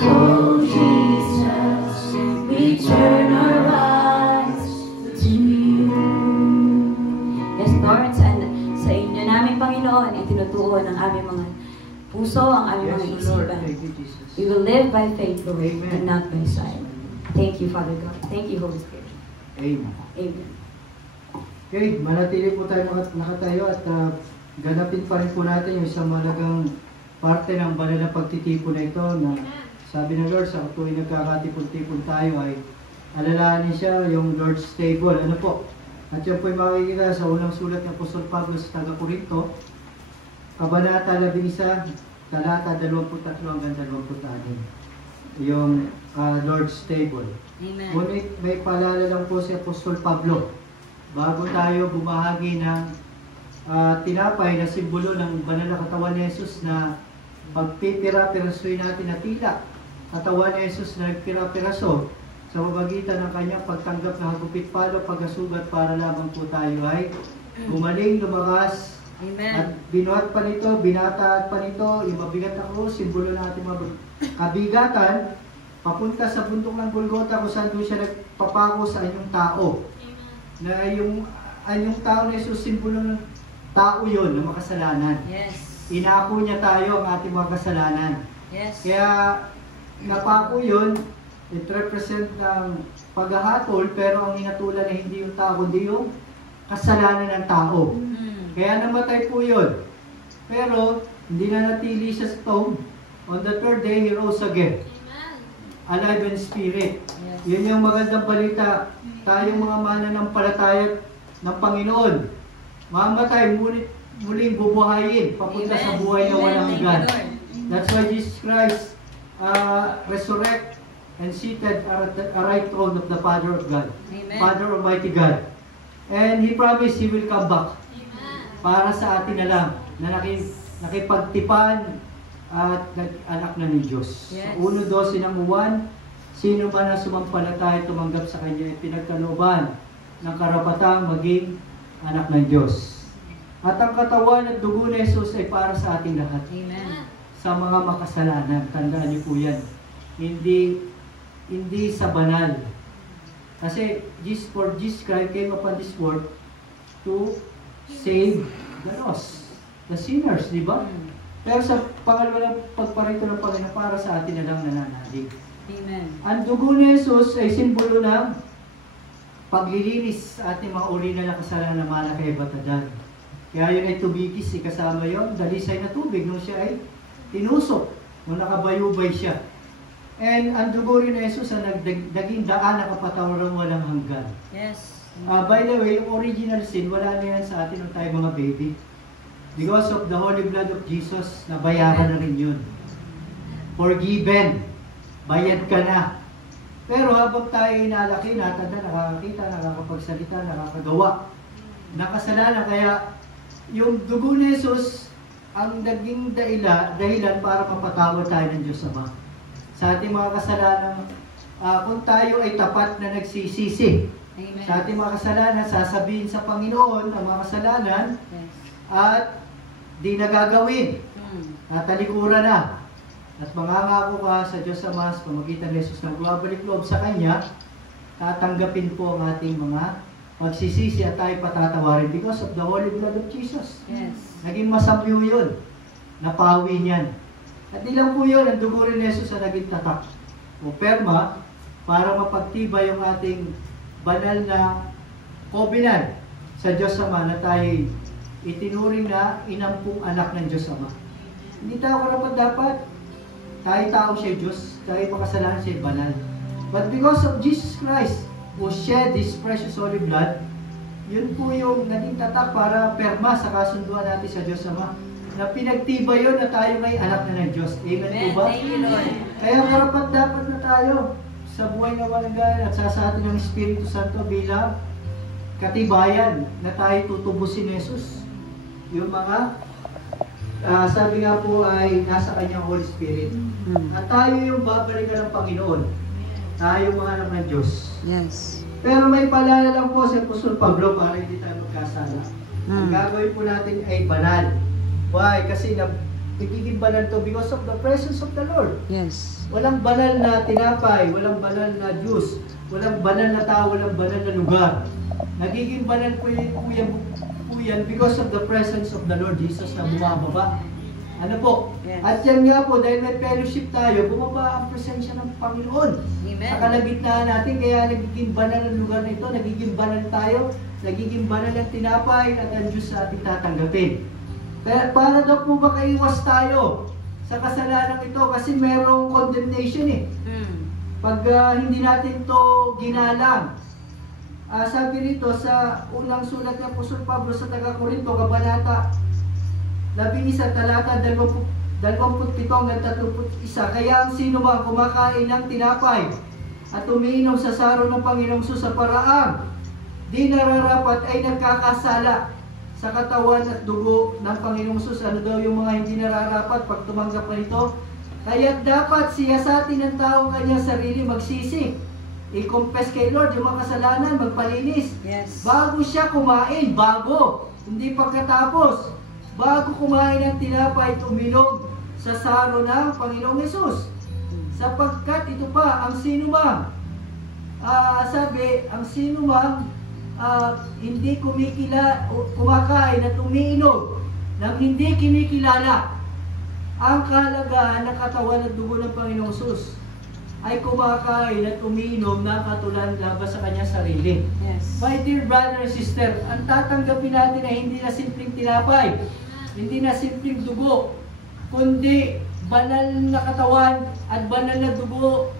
Oh Jesus, we turn our eyes to you. Yes, Lord, sa inyo namin, Panginoon, itinutuon ang aming mga puso, ang aming mga Yes, Lord. isipan. Thank you, Jesus. We will live by faith, Lord, Amen. and not by sight. Thank you, Father God. Thank you, Holy Spirit. Amen. Amen. Okay, manatili po tayo nakatayo at ganapin pa rin po natin yung isang malagang parte ng banal na pagtitipon na ito na sabi ng Lord, sa tuwing nagkakatipon-tipon tayo ay alalahanin siya yung Lord's table. Ano po? At yan po ay makikita sa unang sulat ng Apostol Pablo sa taga-Corinto, Kabanata 11, talata 23 hanggang 26. Yung Lord's table. Amen. Ngunit may paalala lang po si Apostol Pablo. Bago tayo bumahagi ng tinapay na simbolo ng banal na katawan ni Jesus na pagpipira-pirasoy natin na tila katawan ni Jesus na nagpira-piraso sa pamamagitan ng kanyang pagtanggap ng hagupit palo, pagkasugat para lamang po tayo ay gumaling, lumakas, Amen. at binuhat pa nito, binata pa nito, yung mabigat na krus, simbolo ng ating mga kabigatan, papunta sa bundok ng Golgota kung saan doon siya nagpapako sa inyong tao. Na yung anyong tao na Jesus, simbolo ng tao yun, ng makasalanan. Yes. Inako niya tayo ang ating mga kasalanan. Yes. Kaya napako yun, it represent ng paghahatol, pero ang hinatulan na hindi yung tao, kundi yung kasalanan ng tao. Kaya namatay po yun. Pero hindi na natili siya sa tomb. On the third day, He rose again. Alive in spirit. Yes. Yun yung magandang balita. Tayong mga mananampalataya ng Panginoon. Mamatay, muling bubuhayin. Papunta sa buhay na walang Thank you, hanggan. Lord. That's why Jesus Christ resurrect and seated at the right throne of the Father of God. Amen. Father Almighty God. And He promised He will come back. Para sa atin na lang na nakipagtipan at nag-anak na ni Diyos. Yes. Sa 1:12 ng Juan, sino man na sumampalataya tumanggap sa Kanya ay pinagkalooban ng karapatang maging anak ng Diyos. At ang katawan at dugo ni Jesus ay para sa ating lahat. Amen. Sa mga makasalanan, tandaan niyo po yan. Hindi sa banal. Kasi for Jesus Christ came upon this world to save the lost, the sinners, di ba? Pero sa pangalawang pagparito ng Panginoon, para sa atin na lang nananalig. Amen. Ang dugo ni Jesus ay simbolo ng paglilinis sa ating mga uri na kasalanan na mana kay Batadan. Kaya yun ay tubigis, kasama yun, dalisay na tubig nung siya ay tinusok, nung nakabayubay siya. And ang dugo rin ni Jesus ang naging daan na kapatawaran walang hanggan. Yes. By the way, yung original sin, wala na yan sa atin nung tayo mga baby. Because of the holy blood of Jesus, nabayaran na rin yun. Forgiven. Bayad ka na. Pero habang tayo inalaki, natanda, nakakakita, nakakapagsalita, nakakagawa, nakasalanan. Kaya yung dugo ni Jesus ang naging dahilan para mapatawad tayo ng Diyos Ama. Sa ating mga kasalanan, kung tayo ay tapat na nagsisisi, Amen. sa ating mga kasalanan, sasabihin sa Panginoon ang mga kasalanan, Yes. at di nagagawin. Natalikuran na. At mangangako ka sa Diyos Ama sa pamagitan ni Jesus na bumabalik loob sa Kanya, tatanggapin po ang ating mga magsisisi at tayo patatawarin because of the holy blood of Jesus. Yes. Naging masamyo yun. Napawi niyan. At ilang po yun, ang dugo rin ni Jesus na naging tatak o perma para mapagtibay yung ating banal na covenant sa Diyos Ama na tayo itinuring na inampung anak ng Diyos Ama. Hindi tayo karapat-dapat. Tayo tao siya Diyos, tayo makasalanan siya banal. But because of Jesus Christ, who shed His precious holy blood, yun po yung naging tatak para perma sa kasunduan natin sa Diyos Ama. Na pinagtibay yun na tayo may anak na ng Diyos. Amen po ba? Thank you, Lord. Kaya karapat-dapat na tayo sa buhay na walang gana at sa atin ng Espiritu Santo bilang katibayan na tayo tutubusin ni Jesus. Yung mga sabi nga po ay nasa kanyang Holy Spirit. At tayo yung babalikan ng Panginoon. Tayo mga anak ng Diyos. Yes. Pero may paalala lang po si Apostol Pablo para hindi tayo magkasala. Ang gagawin po natin ay banal. Why? Kasi nagiging banal to because of the presence of the Lord. Yes. Walang banal na tinapay, walang banal na juice, walang banal na tao, walang banal na lugar. Nagiging banal po yan because of the presence of the Lord Jesus na bumababa. Ano po? Yes. At yan nga po, dahil may fellowship tayo, bumaba ang presensya ng Panginoon. Amen. Sa kalagitnaan natin, kaya nagiging banal ang lugar na ito, nagiging banal tayo, nagiging banal ang tinapay at ang Diyos sa ating tatanggapin. Kaya para daw po makaiwas tayo sa kasalanan ito kasi merong condemnation eh. Pag hindi natin to ginalang. Sabi rito sa unang sulat ng Apostol Pablo sa taga-Corinto, Kabanata 11, talata 27 hanggang 31. Kaya ang sino ba kumakain ng tinapay at umiinom sa saro ng Panginoong Hesus sa paraang di nararapat ay nagkakasala sa katawan at dugo ng Panginoong Hesus. Ano daw yung mga hindi nararapat pag tumanggap na ito? Kaya dapat siyasatin ng tao kanyang sarili, magsisi, i-confess kay Lord yung mga kasalanan, magpalinis. Yes. Bago siya kumain, hindi pagkatapos. Bago kumain ng tinapay at uminom sa saro ng Panginoong Hesus. Sapagkat ito pa, ang sinumang, ang sinumang hindi kumakain at umiinom nang hindi kinikilala ang kahalagaan ng katawan at dugo ng Panginoong Hesus ay kumakain at umiinom na katulan laban sa kanyang sarili. Yes. My dear brother and sister, ang tatanggapin natin ay hindi na simpleng tinapay, hindi na simpleng dugo, kundi banal na katawan at banal na dugo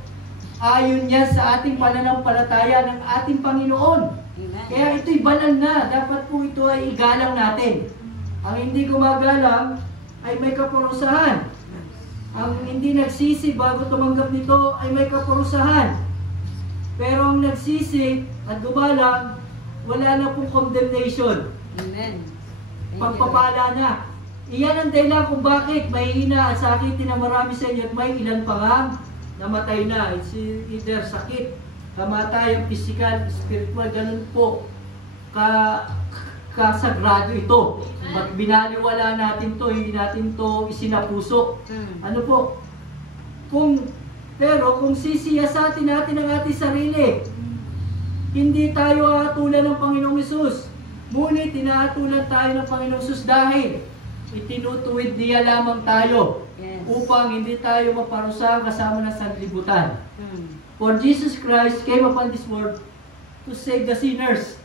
ayon yan sa ating pananampalataya ng ating Panginoon. Amen. Kaya ito'y banal na. Dapat po ito ay igalang natin. Ang hindi gumagalang ay may kaparusahan. Ang hindi nagsisi bago tumanggap nito ay may kaparusahan. Pero ang nagsisi at gumalang, wala na pong condemnation. Amen. Pagpapala na. Iyan ang dahilan kung bakit mahihina at sakitin na marami sa inyo at may ilan pa nga namatay na. It's either sakit, kamatayan, physical, spiritual, ganun po kasagrado ito. Ba't binaliwala natin to, hindi natin to isinapuso? Ano po? Pero kung sisiyasatin natin ang ating sarili, hindi tayo aatulan ng Panginoong Hesus. Ngunit inaatulan tayo ng Panginoong Hesus dahil itinutuwid niya lamang tayo upang hindi tayo maparusahan kasama ng sanlibutan. For Jesus Christ came upon this world to save the sinners.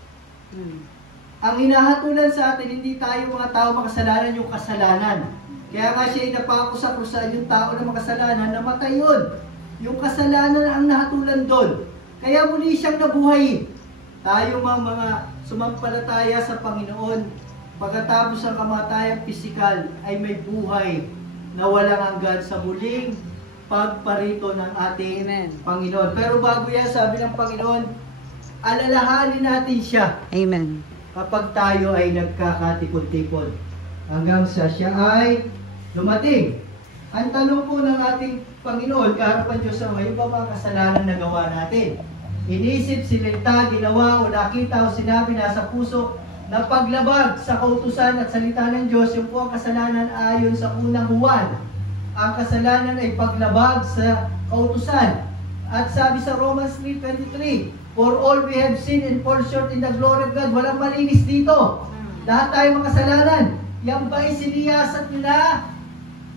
Ang hinahatulan sa atin, hindi tayo mga tao makasalanan, yung kasalanan. Kaya nga siya napako sa krusan, yung tao na makasalanan, namatay yun. Yung kasalanan ang nahatulan doon. Kaya muli siyang nabuhay. Tayo mga sumampalataya sa Panginoon, pagkatapos ng kamatayang pisikal, ay may buhay na walang hanggan sa muling pagparito ng ating Panginoon. Pero bago yan, sabi ng Panginoon, alalahanin natin siya. Amen. Kapag tayo ay nagkakatipon-tipon hanggang sa siya ay dumating. Ang tanong po ng ating Panginoon, kaharapan Diyos sa ngayon, ba mga kasalanan na gawa natin? Inisip, sinilta, ginawa, o nakita, o sinabi, nasa puso, na paglabag sa kautusan at salita ng Diyos, yung po ang kasalanan ayon sa unang Juan. Ang kasalanan ay paglabag sa kautusan. At sabi sa Romans 3:23, for all we have sinned and fall short in the glory of God. Walang malinis dito. Lahat tayo makasalanan. Yan ba'y siniyasat nyo na?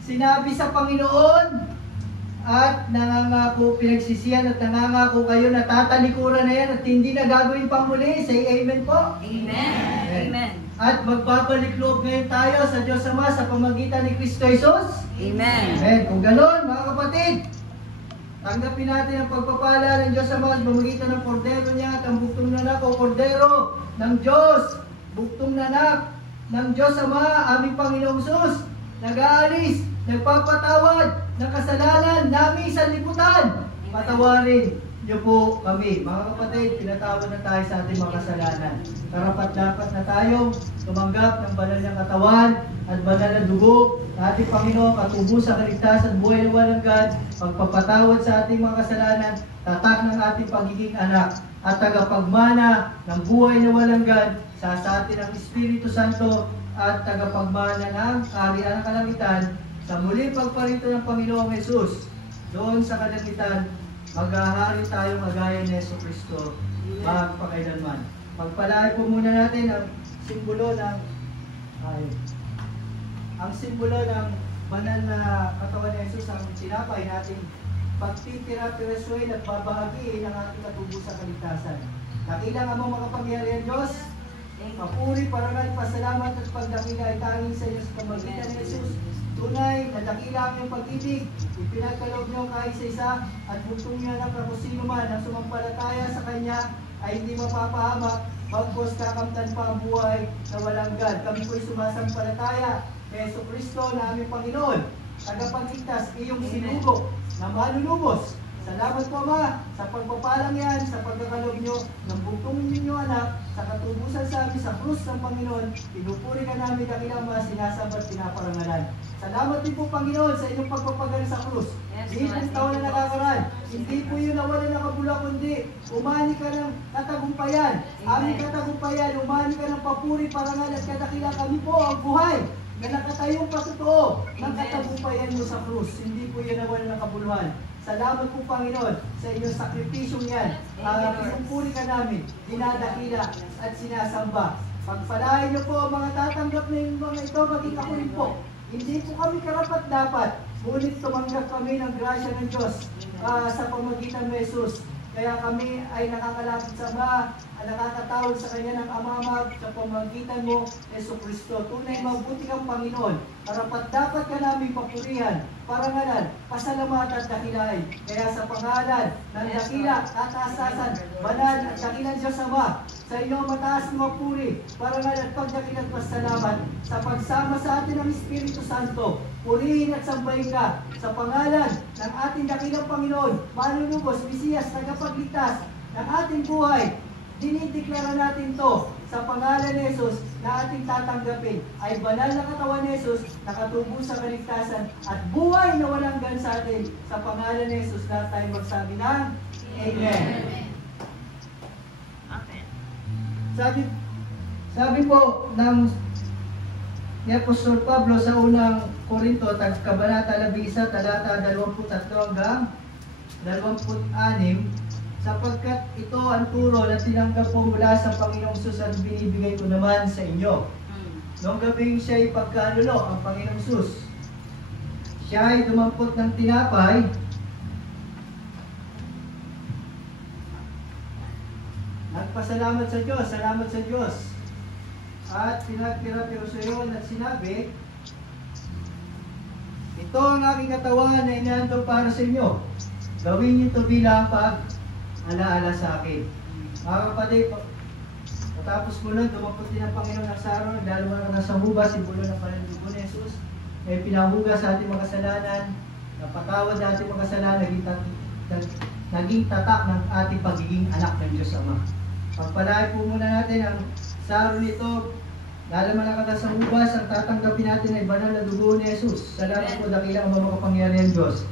Sinabi sa Panginoon at nangangako, pinagsisihan at nangangako kayo na tatalikuran na yan at hindi na gagawin pang muli. Say amen po. Amen. Amen. At magbabalik loob ngayon tayo sa Diyos Ama sa pamagitan ni Kristo Jesus. Amen. Amen. Kung gano'n, mga kapatid, tanggapin natin ang pagpapala ng Diyos Ama sa pamagitan ng kordero niya at ang buktong nanak o kordero ng Diyos. Buktong nanak ng Diyos Ama, aming Panginoong Hesus, nag-aalis, nagpapatawad ng kasalanan namin sa liputan. Patawarin niyo po kami. Mga kapatid, pinatawad na tayo sa ating mga kasalanan. Karapat-dapat na tayong tumanggap ng banal na katawan at banal na dugo na ating Panginoon, katubos sa kaligtasan, buhay na walang hanggan, pagpapatawad sa ating mga kasalanan, tatak ng ating pagiging anak, at tagapagmana ng buhay na walang hanggan sa atin ng Espiritu Santo at tagapagmana ng kaharian ng kalangitan sa muling pagparito ng Panginoong Hesus. Doon sa kalangitan, maghahari tayo magaya ni Yesu Kristo magpakailanman. Pagpalain po muna natin ang simbolo ng banal na katawan ni Jesus, ang tinapay natin pagtitira-pirasuin at babahagiin ang ating katubusang kaligtasan. Dakilang Amang makapangyarihan Diyos, papuri, parangal, pasalamat at pagdakila ay tanging sa iyo sa pamagitan ni Jesus. Tunay na dakila ang iyong pag-ibig, ipinagkaloob niyo kaisa-isa at buktong niya na kung sino man ang sumampalataya sa Kanya ay hindi mapapahamak, bagkos kakamtan pa ang buhay na walang hanggan. Kami po'y sumasampalataya kay Yesu Kristo na aming Panginoon, tagapagligtas, iyong sinugo na malulubos. Salamat po Ama sa pagpapalang yan, sa pagkakaloob nyo ng buktong ninyo anak, sa katubusan sa amin sa krus ng Panginoon. Pinupuri ka namin dakilang Ama, sinasabat, pinaparangalan. Salamat din po Panginoon sa inyong pagpapagal sa krus. Isang taon na nakakaraan, hindi po yun nawala nakabula, kundi umani ka ng katagumpayan. Aming katagumpayan, umani ka ng papuri, parangal at kadakila. Kami po ang buhay na nakatayong patotoo ng katagumpayan mo sa krus. Hindi po yun nawala nakabuluhan. Salamat po Panginoon sa inyong sakripisyong yan. Pinupuri ka namin, dinadakila at sinasamba. Pagpalain niyo po ang mga tatanggap na yung mga ito, maging ako rin po. Hindi po kami karapat-dapat, ngunit tumanggap kami ng grasya ng Diyos sa pamagitan ng Jesus. Kaya kami ay nakakalapit sa Ama, nakakatawag sa Kanya ng Ama sa pamagitan mo, Yesu Kristo. Tunay mabuti kang Panginoon. Karapat-dapat ka namin papurihan, parangalan, pasalamatan at dakilain. Kaya sa pangalan ng dakila, kataasasan, banal at dakilang Diyos Ama, sa inyo mataas na mapuri, parangal at pagdakil at pasalamat sa pagsama sa atin ng Espiritu Santo. Purihin at sambahin ka sa pangalan ng ating dakilang Panginoon, manunubos, Mesiyas, tagapagligtas ng ating buhay. Dinideklara natin to sa pangalan ni Jesus na ating tatanggapin ay banal na katawan ni Jesus, nakatubos sa kaligtasan at buhay na walang hanggan sa atin. Sa pangalan ni Jesus na tayo magsabi ng Amen. Sabi po ni Apostol Pablo sa unang Korinto, Kabanata 11, talata 23 hanggang 26, sapagkat ito ang turo na tinanggap ko mula sa Panginoong Sus at binibigay ko naman sa inyo. Noong gabing siya'y pagkanulo, ang Panginoong Sus, siya'y dumampot ng tinapay, nagpasalamat sa Diyos, salamat sa Diyos, at pinagtira-tiro sa iyo at sinabi, ito ang aking katawan na inahandog para sa inyo. Gawin niyo ito bilang pag-alaala sa akin. Mga kapatid, matapos po nun, dumampot din ang Panginoon ng saro, dahil wala na sa hubas, simbolo ng panandugo ni Jesus, ay pinahugas sa ating mga kasalanan, napatawad sa ating mga kasalanan, naging tatak ng ating pagiging anak ng Diyos Ama. Pagpalain po muna natin ang saro nito, lalaman ang kata sa hubas, ang tatanggapin natin ay banal na dugo ni Jesus. Salamat po dakilang makapangyarihan Diyos.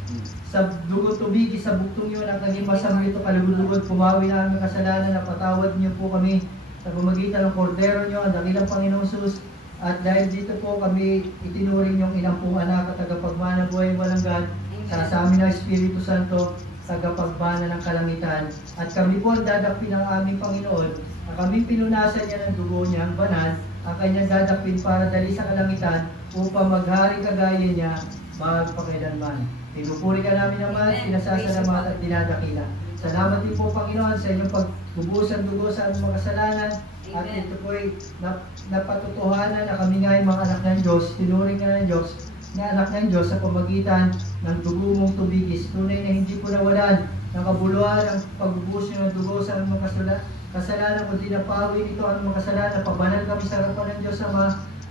Sa dugo tubig, sa buktong yun, ang naging masama ito, kalugod-lugod, pumawi na ang kasalanan, napatawad niyo po kami sa pamagitan ng kordero niyo, ang dakilang Panginoong Jesus. At dahil dito po kami itinuring yung inampung anak at tagapagmana buhay walanggad, sa amin ng Espiritu Santo, tagapagmana ng kalangitan. At kami po dadakpin ng aming Panginoon, na kami pinunasan niya ng dugo niya, ang banal, ang kanyang dadakpin para dali sa kalangitan upang maghari kagaya niya magpakailanman. Pinupuri ka namin naman, pinasasalamat at dinadakila. Salamat din po Panginoon sa inyong pagbubusan dugo sa aming mga kasalanan. At ito po ay napatutuhanan na kami nga ay mga anak ng Diyos, tinuring ka ng Diyos, na anak ng Diyos sa pamagitan ng dugo mong tubigis. Tunay na hindi po nawalan ng kabuluhan ang pagbubusin ng dugo sa aming mga kasalanan, kundi napawin ito ang mga kasalanan. Pabanal kami sa harapan ng Diyos Ama.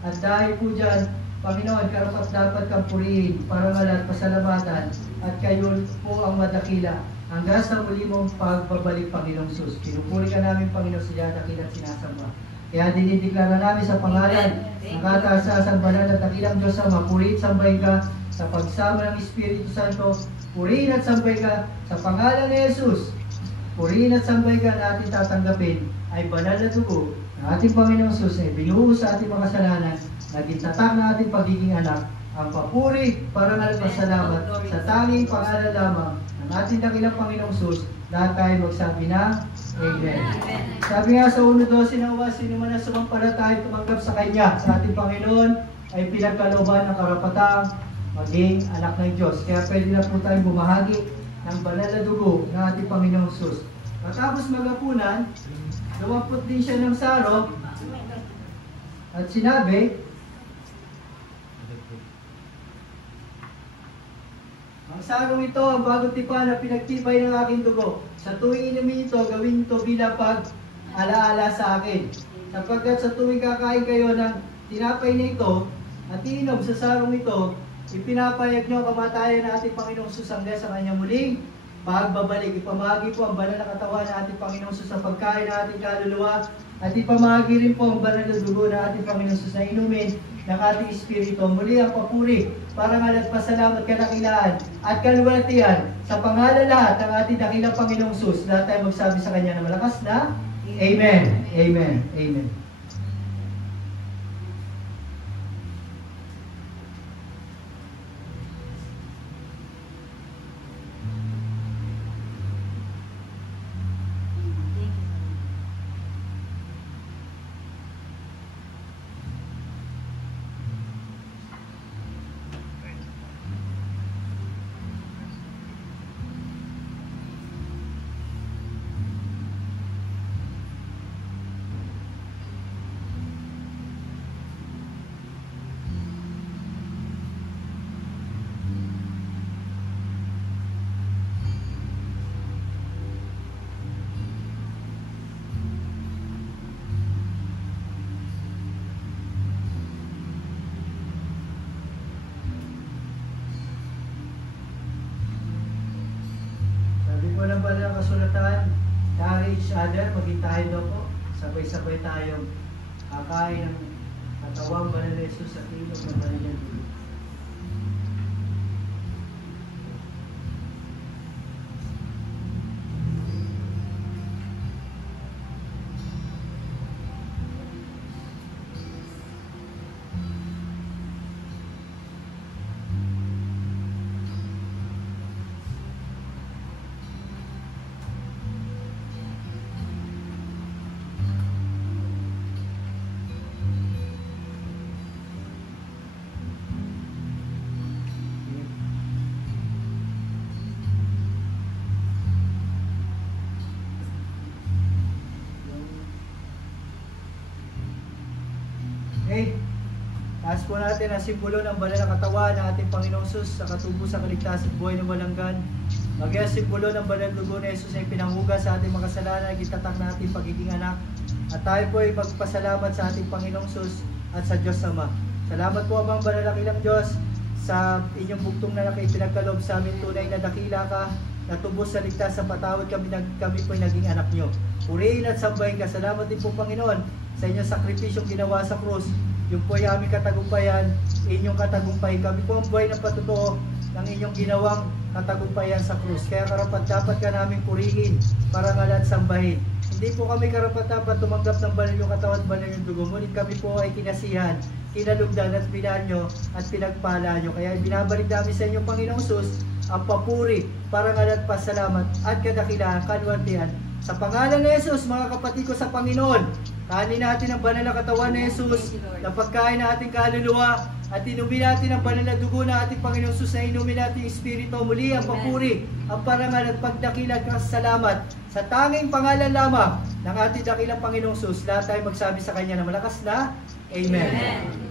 At dahil po dyan, Panginoon, karapat dapat kang purihin, parangal at pasalamatan, at kayo po ang madakila hanggang sa muli mong pagbabalik, Panginoong Sus. Pinupuri ka namin, Panginoon, sa dakila at sinasamba. Kaya dinideklara namin sa pangalan ng kataas-taasang banal at dakilang Diyos Ama, purihin at sambahin ka sa pagsama ng Espiritu Santo, purihin at sambahin ka sa pangalan ni Jesus. Purihin at sambahin ka na ating tatanggapin ay banal na dugo ng ating Panginoong Sus ay binuhos sa ating mga kasalanan, naging tatak na ating pagiging anak, ang papuri, parangal at pasalamat sa tanging pangalan lamang ng ating dakilang Panginoong Sus, lahat tayo magsabi na Amen. Sabi nga sa 1:12 na uwas, sino man ang sumampalataya tumanggap sa Kanya, sa ating Panginoon, ay pinagkalooban ng karapatang maging anak ng Diyos. Kaya pwede na po tayong bumahagi ng banal na dugo ng ating Panginoong Sus. Matapos magapunan, dumampot din siya ng saro at sinabi, ang sarong ito ang bagong tipan na pinagtibay ng aking dugo. Sa tuwing inumin ito, gawin ito bilang pag-alaala sa akin. Sapagkat sa tuwing kakain kayo ng tinapay na ito at iinom sa sarong ito, ipinapayag niyo ang kamatayan ng ating Panginoong Sus hanggang sa kanyang muling pagbabalik. Ipamahagi po ang banal na katawan ng ating Panginoong Sus sa pagkain ng ating kaluluwa, at ipamahagi rin po ang banal na dugo ng ating Panginoong Sus na inumin ng ating Espiritu. Muli ang papuri, parangal at pasalamat, kadakilaan at kalwalhatian sa pangalan lahat ng ating dakilang Panginoong Sus. Lahat tayo magsabi sa Kanya na malakas na Amen. Amen. Amen. Walang banal na kasulatan, carry each other, maging tayo daw po, sabay-sabay tayong kakain ng katawang banal na Jesus at inom ng banal na dugo. Taas po natin ang simbolo ng banal na katawan ng ating Panginoong Sus sa katubusang kaligtasan at buhay ng walang hanggan. Maging ang simbolo ng banal na dugo ni Jesus ay pinanghugas sa ating mga kasalanan at itatak na ating pagiging anak. At tayo po ay magpasalamat sa ating Panginoong Sus at sa Diyos Ama. Salamat po Amang banal na kilang Diyos sa inyong bugtong na pinagkaloob sa amin. Tunay na dakila ka, natubos sa ligtas sa patawad kami po ay naging anak nyo. Purihin at sambahin ka. Salamat din po Panginoon sa inyong sakripisyong ginawa sa krus. Yung po ay aming katagumpayan, inyong katagumpayan. Kami po ang buhay ng patutuo ng inyong ginawang katagumpayan sa krus. Kaya karapat-dapat ka namin purihin, parangal at sambahin. Hindi po kami karapat-dapat tumanggap ng banal yung katawan at banal yung dugo. Ngunit kami po ay kinasihan, kinalugdan at pinanyo at pinagpala nyo. Kaya binabalik namin sa inyong Panginoong Sus ang papuri, parangal at pasalamat at kadakilaan, kanwartihan. Sa pangalan ni Jesus, mga kapatid ko sa Panginoon, kanin natin ang banal na katawan ni Jesus, na pagkain na ating kaluluwa, at inumin natin ang banal na dugo na ating Panginoong Sus, na inumin natin yung Espiritu. Muli ang papuri, ang parangal at pagdakila at kasalamat sa tanging pangalan lamang ng ating dakilang Panginoong Sus. Lahat tayo magsabi sa Kanya na malakas na Amen. Amen.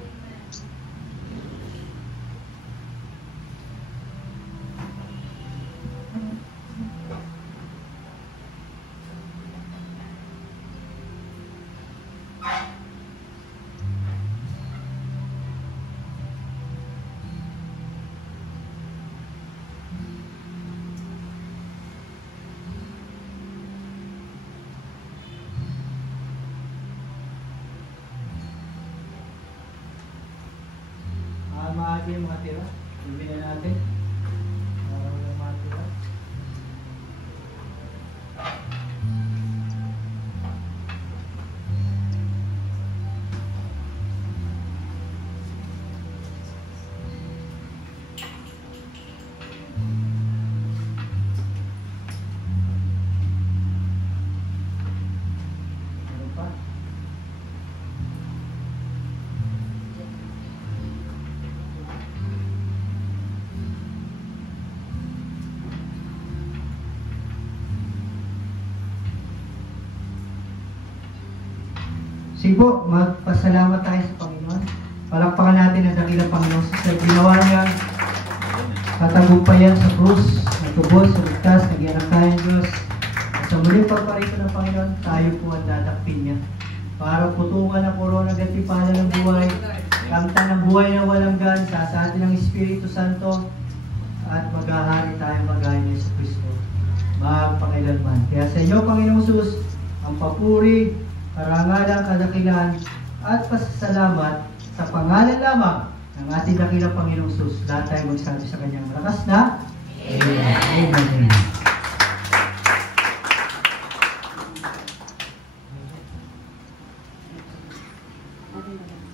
Maaari yung mga tira. Ibigay na natin. Yung mga tira. Ano pa? Sige po, magpasalamat tayo sa Panginoon. Palakpakan natin ang dakilang Panginoon sa ginawa niya katagumpayan sa krus, natubos sa ligtas, nag-iarap tayo ng Diyos. At sa muling pagparito ng Panginoon, tayo po ang dadakpin niya. Para putungan ang korona at tipala ng buhay, kamtan ng buhay na walang gan, sa atin ng Espiritu Santo, at maghahari tayo magaya ni Yesu Cristo magpakailanman. Kaya sa inyo, Panginoong Sus, ang papuri, karangalan, kadakilan, at pasasalamat sa pangalan lamang ng ating dakilang Panginoong Sus. Lahat tayo magsabi sa Kanyang malakas na Amen. Amen. Okay.